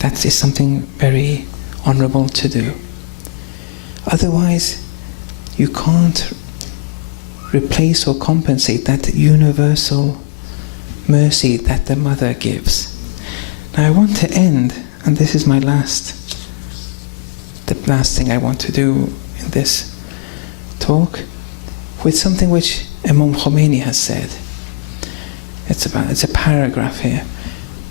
That is something very honourable to do. Otherwise, you can't replace or compensate that universal mercy that the mother gives. Now I want to end, and this is the last thing I want to do in this talk, with something which Imam Khomeini has said. It's a paragraph here.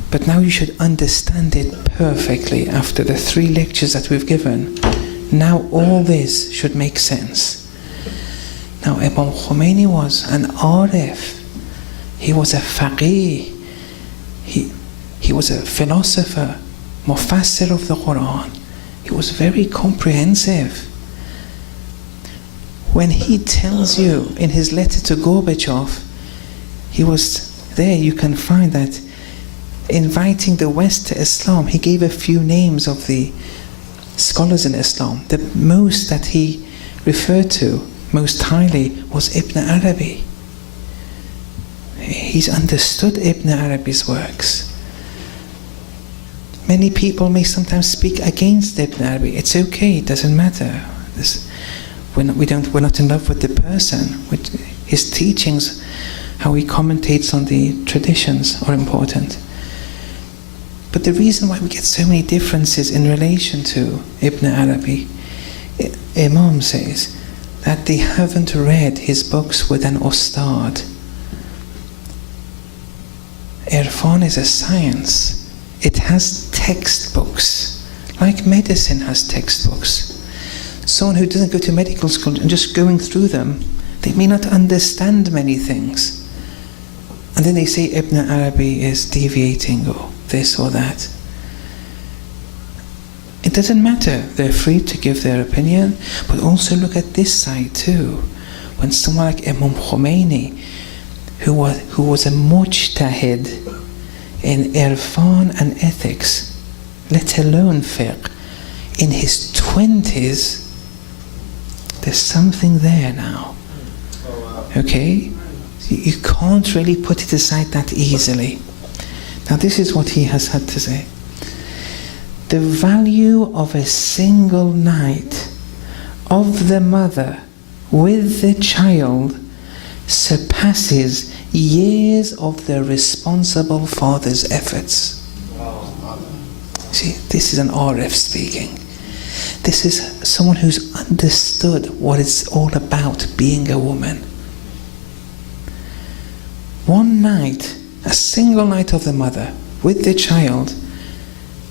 But now you should understand it perfectly after the 3 lectures that we've given. Now all this should make sense. Now Imam Khomeini was an arif. He was a faqih. He was a philosopher, mufassir of the Quran. He was very comprehensive. When he tells you in his letter to Gorbachev, he was there, you can find that inviting the West to Islam, he gave a few names of the scholars in Islam. The most that he referred to most highly was Ibn Arabi. He's understood Ibn Arabi's works. Many people may sometimes speak against Ibn Arabi. It's okay, it doesn't matter. We're not in love with the person. His teachings, how he commentates on the traditions, are important. But the reason why we get so many differences in relation to Ibn Arabi, Imam says that they haven't read his books with an ustad. Irfan is a science. It has textbooks, like medicine has textbooks. Someone who doesn't go to medical school and just going through them, they may not understand many things. And then they say Ibn Arabi is deviating or this or that. It doesn't matter. They're free to give their opinion, but also look at this side too. When someone like Imam Khomeini, who was a mujtahid in irfan and ethics, let alone fiqh, in his 20s, there's something there now. Okay? You can't really put it aside that easily. Now this is what he has had to say. The value of a single night of the mother with the child surpasses years of the responsible father's efforts. See, this is an Arif speaking. This is someone who's understood what it's all about being a woman. One night, a single night of the mother with the child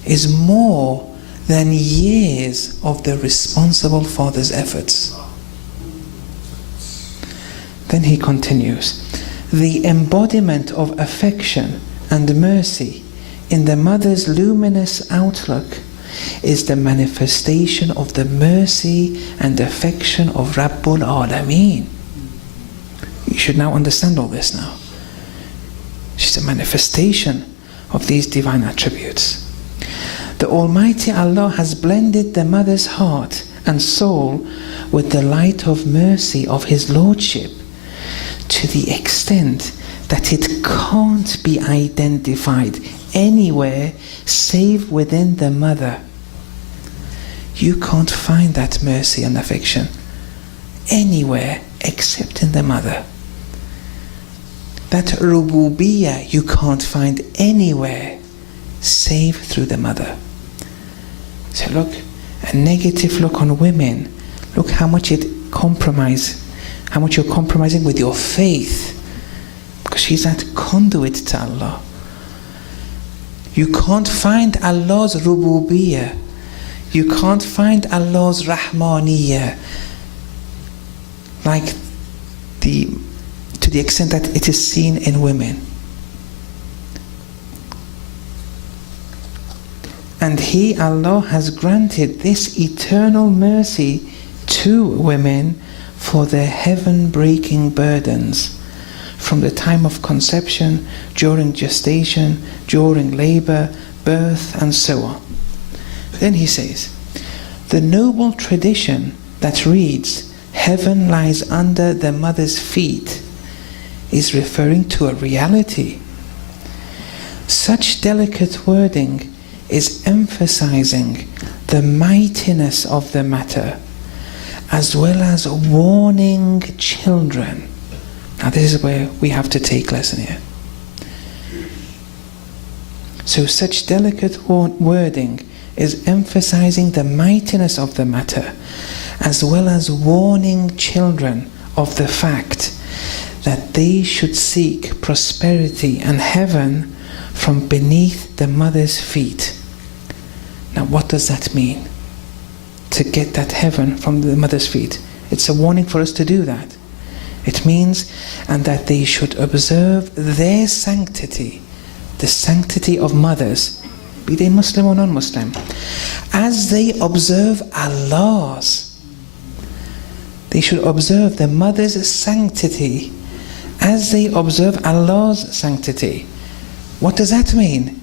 is more than years of the responsible father's efforts. Then he continues, the embodiment of affection and mercy in the mother's luminous outlook is the manifestation of the mercy and affection of Rabbul Alameen. You should now understand all this now. She's a manifestation of these divine attributes. The Almighty Allah has blended the mother's heart and soul with the light of mercy of His Lordship to the extent that it can't be identified anywhere save within the mother. You can't find that mercy and affection anywhere except in the mother. That rububiyyah you can't find anywhere save through the mother. So look, a negative look on women. Look how much you're compromising with your faith, because she's that conduit to Allah. You can't find Allah's rububiyyah. You can't find Allah's rahmaniyyah to the extent that it is seen in women. And He, Allah, has granted this eternal mercy to women for their heaven-breaking burdens from the time of conception, during gestation, during labor, birth, and so on. Then he says, the noble tradition that reads, heaven lies under the mother's feet, is referring to a reality. Such delicate wording is emphasizing the mightiness of the matter, as well as warning children. Now this is where we have to take lesson here. So such delicate wording is emphasizing the mightiness of the matter, as well as warning children of the fact that they should seek prosperity and heaven from beneath the mother's feet. Now what does that mean? To get that heaven from the mother's feet. It's a warning for us to do that. It means, and that they should observe their sanctity, the sanctity of mothers, be they Muslim or non-Muslim, as they observe Allah's. They should observe the mother's sanctity as they observe Allah's sanctity. What does that mean?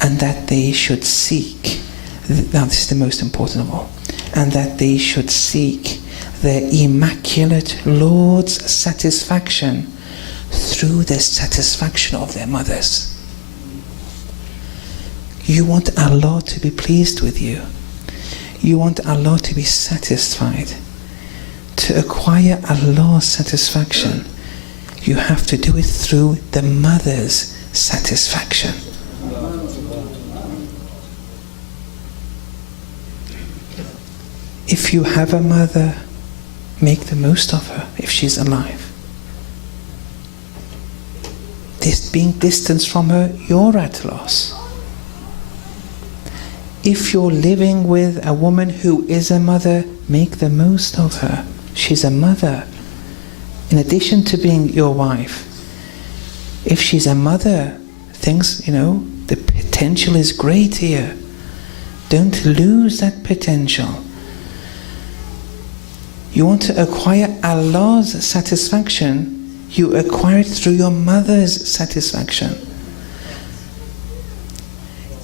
And that they should seek, now this is the most important of all, and that they should seek their immaculate Lord's satisfaction through the satisfaction of their mothers. You want Allah to be pleased with you. You want Allah to be satisfied. to acquire Allah's satisfaction, you have to do it through the mother's satisfaction. If you have a mother, make the most of her if she's alive. Being distanced from her, you're at loss. If you're living with a woman who is a mother, make the most of her. She's a mother. In addition to being your wife, if she's a mother, the potential is great here. Don't lose that potential. You want to acquire Allah's satisfaction, you acquire it through your mother's satisfaction.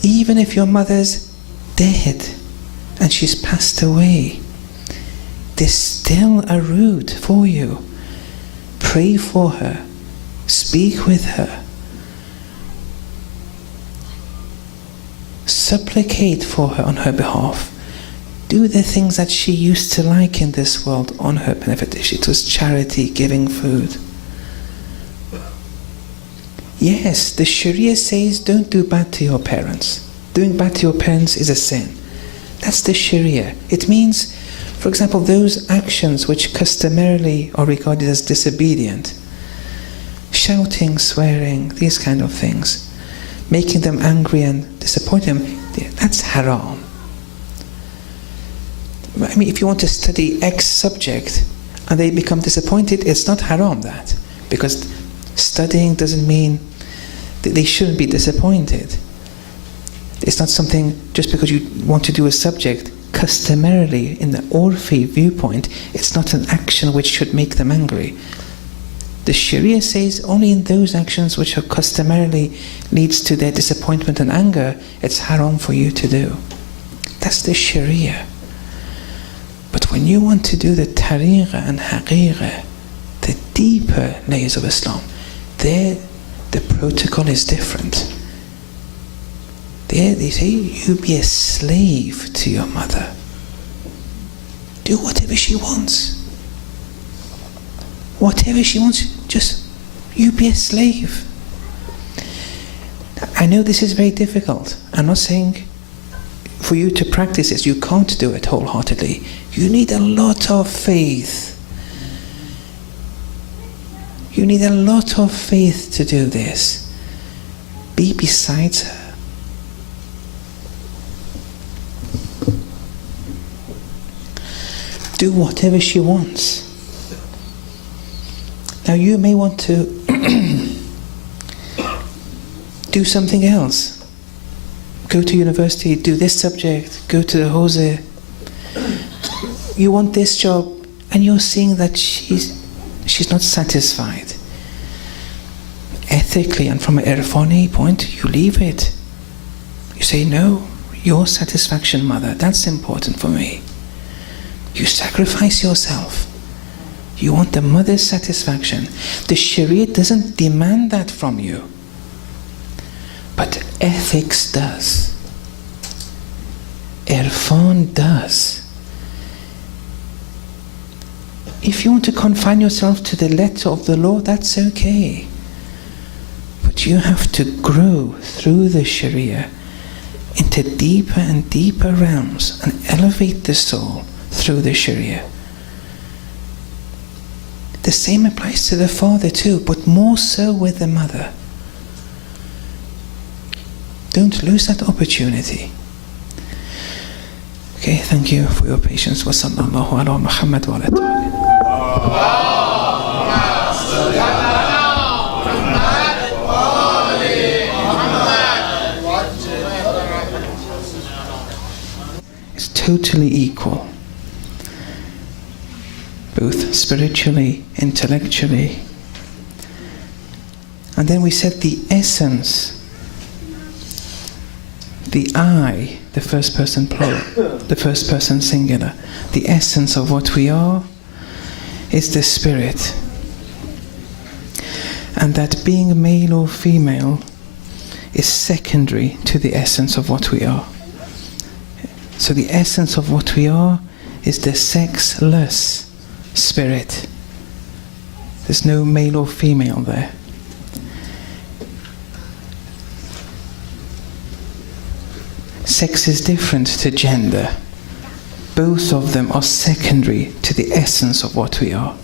Even if your mother's dead and she's passed away, there's still a route for you. Pray for her. Speak with her. Supplicate for her on her behalf. Do the things that she used to like in this world on her benefit. If it was charity, giving food. Yes, the Sharia says don't do bad to your parents. Doing bad to your parents is a sin. That's the Sharia. It means, for example, those actions which customarily are regarded as disobedient, shouting, swearing, these kind of things, making them angry and disappointing them, that's haram. I mean, if you want to study X subject and they become disappointed, it's not haram that. Because studying doesn't mean that they shouldn't be disappointed. It's not something, just because you want to do a subject, customarily, in the Urfi viewpoint, it's not an action which should make them angry. The Sharia says only in those actions which are customarily leads to their disappointment and anger, it's haram for you to do. That's the Sharia. But when you want to do the tariqah and haqiqah, the deeper layers of Islam, there the protocol is different. There they say, you be a slave to your mother. Do whatever she wants. Whatever she wants, just you be a slave. I know this is very difficult. I'm not saying for you to practice this, you can't do it wholeheartedly. You need a lot of faith. You need a lot of faith to do this. Be beside her. Do whatever she wants. Now you may want to do something else. Go to university, do this subject, go to the Hose. You want this job and you're seeing that she's not satisfied. Ethically and from an irfani point, you leave it. You say, no, your satisfaction, mother, that's important for me. You sacrifice yourself. You want the mother's satisfaction. The Sharia doesn't demand that from you. But ethics does. Irfan does. If you want to confine yourself to the letter of the law, that's okay. But you have to grow through the Sharia into deeper and deeper realms and elevate the soul through the Sharia. The same applies to the father too, but more so with the mother. Don't lose that opportunity. Okay, thank you for your patience. Wa sallallahu ala Muhammad wa ala ta'ala. It's totally equal. Both spiritually, intellectually. And then we said the essence, the I, the first person plural, the first person singular, the essence of what we are is the spirit. And that being male or female is secondary to the essence of what we are. So the essence of what we are is the sexless spirit. There's no male or female there. Sex is different to gender. Both of them are secondary to the essence of what we are.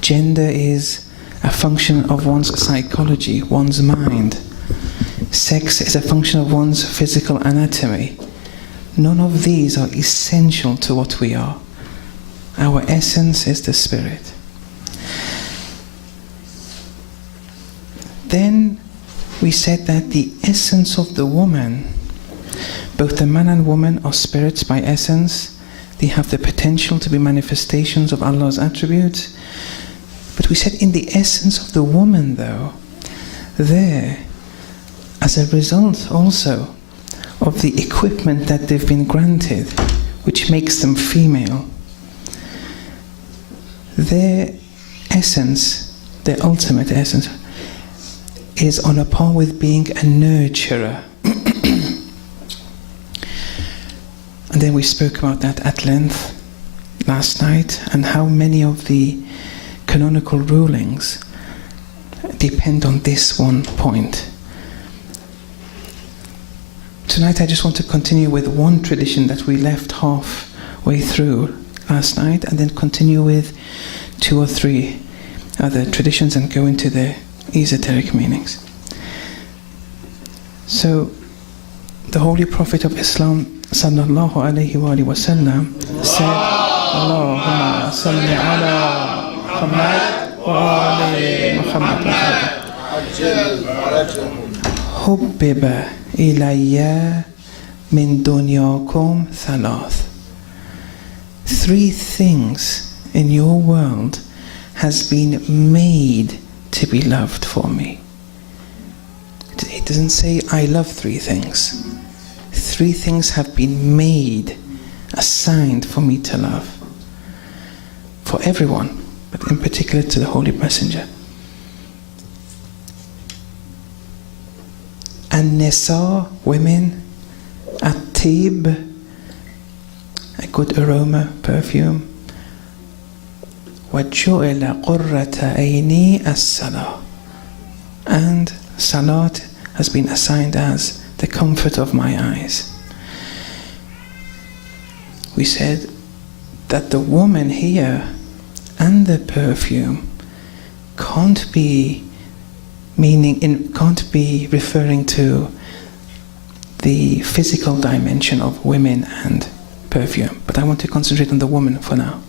Gender is a function of one's psychology, one's mind. Sex is a function of one's physical anatomy. None of these are essential to what we are. Our essence is the spirit. Then we said that the essence of the woman, both the man and woman are spirits by essence. They have the potential to be manifestations of Allah's attributes. But we said in the essence of the woman, though, there, as a result also of the equipment that they've been granted, which makes them female, their essence, their ultimate essence, is on a par with being a nurturer. And then we spoke about that at length last night, and how many of the canonical rulings depend on this one point. Tonight I just want to continue with one tradition that we left halfway through last night, and then continue with 2 or 3 other traditions and go into their esoteric meanings. So, the Holy Prophet of Islam sallallahu alayhi wa sallam said, Allahumma salli ala Muhammad wa ali Muhammad. Hubbiba ilayya min dunyakum thalath. 3 things in your world has been made to be loved for me. It doesn't say I love 3 things. 3 things have been made, assigned for me to love. For everyone, but in particular to the Holy Messenger. An-Nisa, women. At-Tib, a good aroma, perfume. وَجُعِلَ قُرَّةَ عَيْنِي الصَّلَاةِ. And Salat has been assigned as the comfort of my eyes. We said that the woman here and the perfume can't be referring to the physical dimension of women and perfume. But I want to concentrate on the woman for now.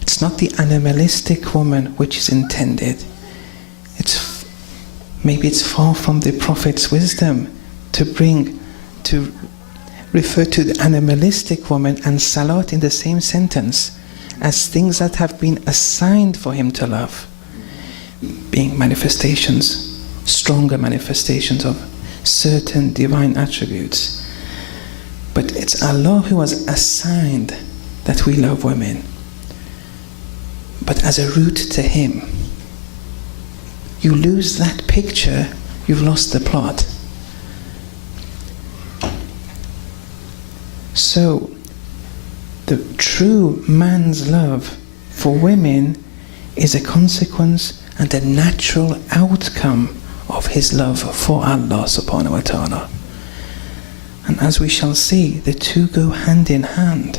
It's not the animalistic woman which is intended. Maybe it's far from the Prophet's wisdom to refer to the animalistic woman and Salat in the same sentence as things that have been assigned for him to love, being manifestations, stronger manifestations of certain divine attributes. But it's Allah who has assigned that we love women, but as a route to him. You lose that picture, you've lost the plot. So, the true man's love for women is a consequence and a natural outcome of his love for Allah subhanahu wa ta'ala. And as we shall see, the two go hand in hand.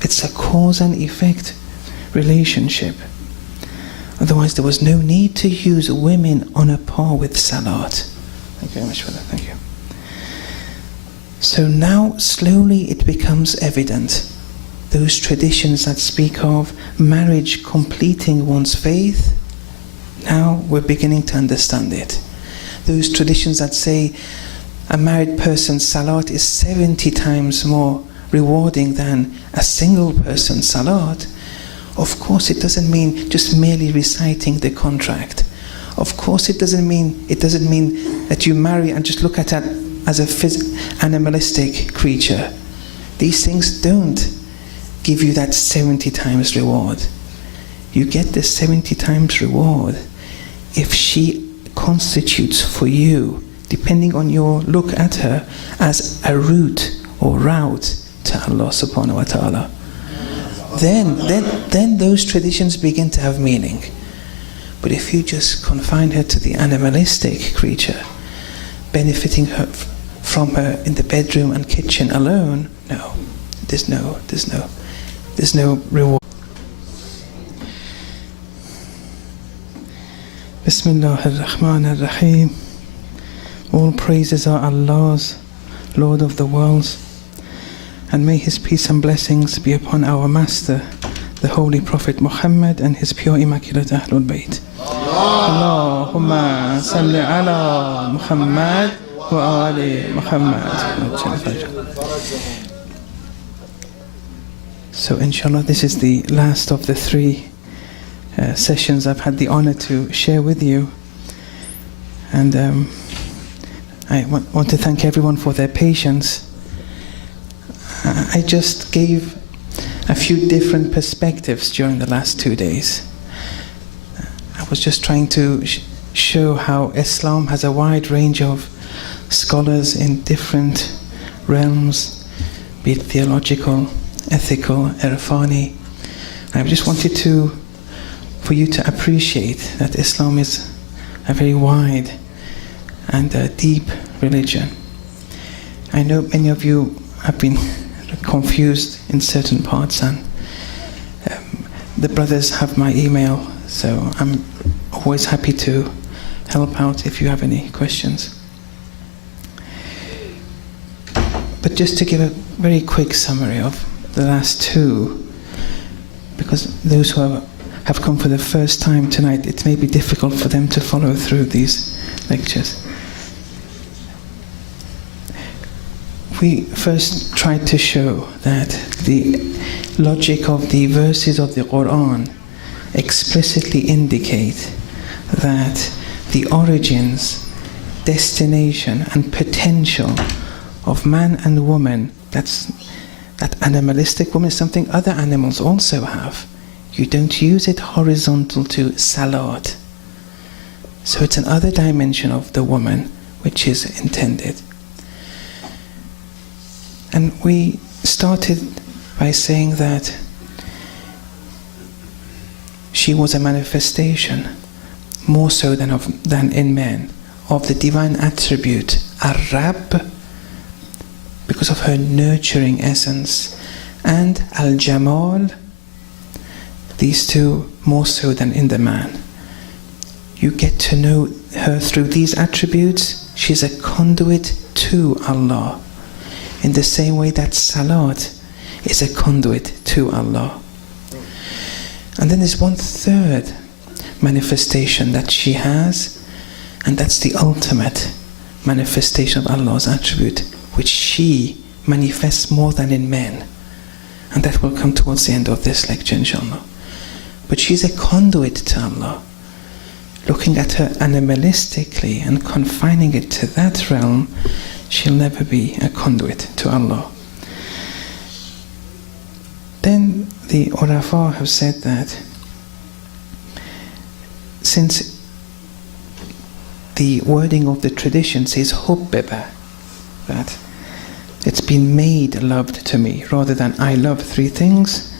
It's a cause and effect relationship. Otherwise there was no need to use women on a par with Salat. Thank you very much for that, thank you. So now slowly it becomes evident. Those traditions that speak of marriage completing one's faith, now we're beginning to understand it. Those traditions that say a married person's Salat is 70 times more rewarding than a single person's Salat. Of course it doesn't mean just merely reciting the contract. Of course it doesn't mean that you marry and just look at that as a animalistic creature. These things don't give you that 70 times reward. You get the 70 times reward if she constitutes for you, depending on your look at her, as a route or route to Allah subhanahu wa ta'ala. then those traditions begin to have meaning. But if you just confine her to the animalistic creature, benefiting her from her in the bedroom and kitchen alone, no, there's no reward. Bismillah ar-Rahman ar-Rahim. All praises are Allah's, Lord of the worlds, and may His peace and blessings be upon our Master, the Holy Prophet Muhammad, and his pure immaculate Ahlul Bayt. Allahumma salli ala Muhammad wa ali Muhammad. So inshallah, this is the last of the three sessions I've had the honor to share with you. And I want to thank everyone for their patience. I just gave a few different perspectives during the last 2 days. I was just trying to show how Islam has a wide range of scholars in different realms, be it theological, ethical, irfani. I just wanted for you to appreciate that Islam is a very wide and a deep religion. I know many of you have been confused in certain parts, and the brothers have my email, so I'm always happy to help out if you have any questions. But just to give a very quick summary of the last two, because those who have come for the first time tonight, it may be difficult for them to follow through these lectures. We first tried to show that the logic of the verses of the Quran explicitly indicate that the origins, destination and potential of man and woman, that animalistic woman is something other animals also have. You don't use it horizontal to salat. So it's another dimension of the woman which is intended. And we started by saying that she was a manifestation, more so than in men, of the divine attribute, Ar-Rabb, because of her nurturing essence, and Al-Jamal, these two more so than in the man. You get to know her through these attributes. She's a conduit to Allah, in the same way that Salat is a conduit to Allah. And then there's one third manifestation that she has, and that's the ultimate manifestation of Allah's attribute, which she manifests more than in men. And that will come towards the end of this lecture, inshallah. But she's a conduit to Allah. Looking at her animalistically and confining it to that realm, she'll never be a conduit to Allah. Then the Urafa have said that since the wording of the tradition says hubbiba, that it's been made loved to me, rather than I love three things,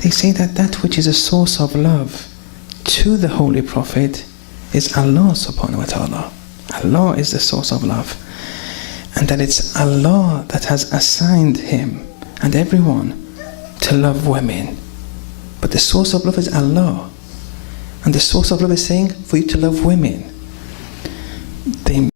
they say that that which is a source of love to the Holy Prophet is Allah subhanahu wa ta'ala. Allah is the source of love. And that it's Allah that has assigned him and everyone to love women. But the source of love is Allah. And the source of love is saying for you to love women. They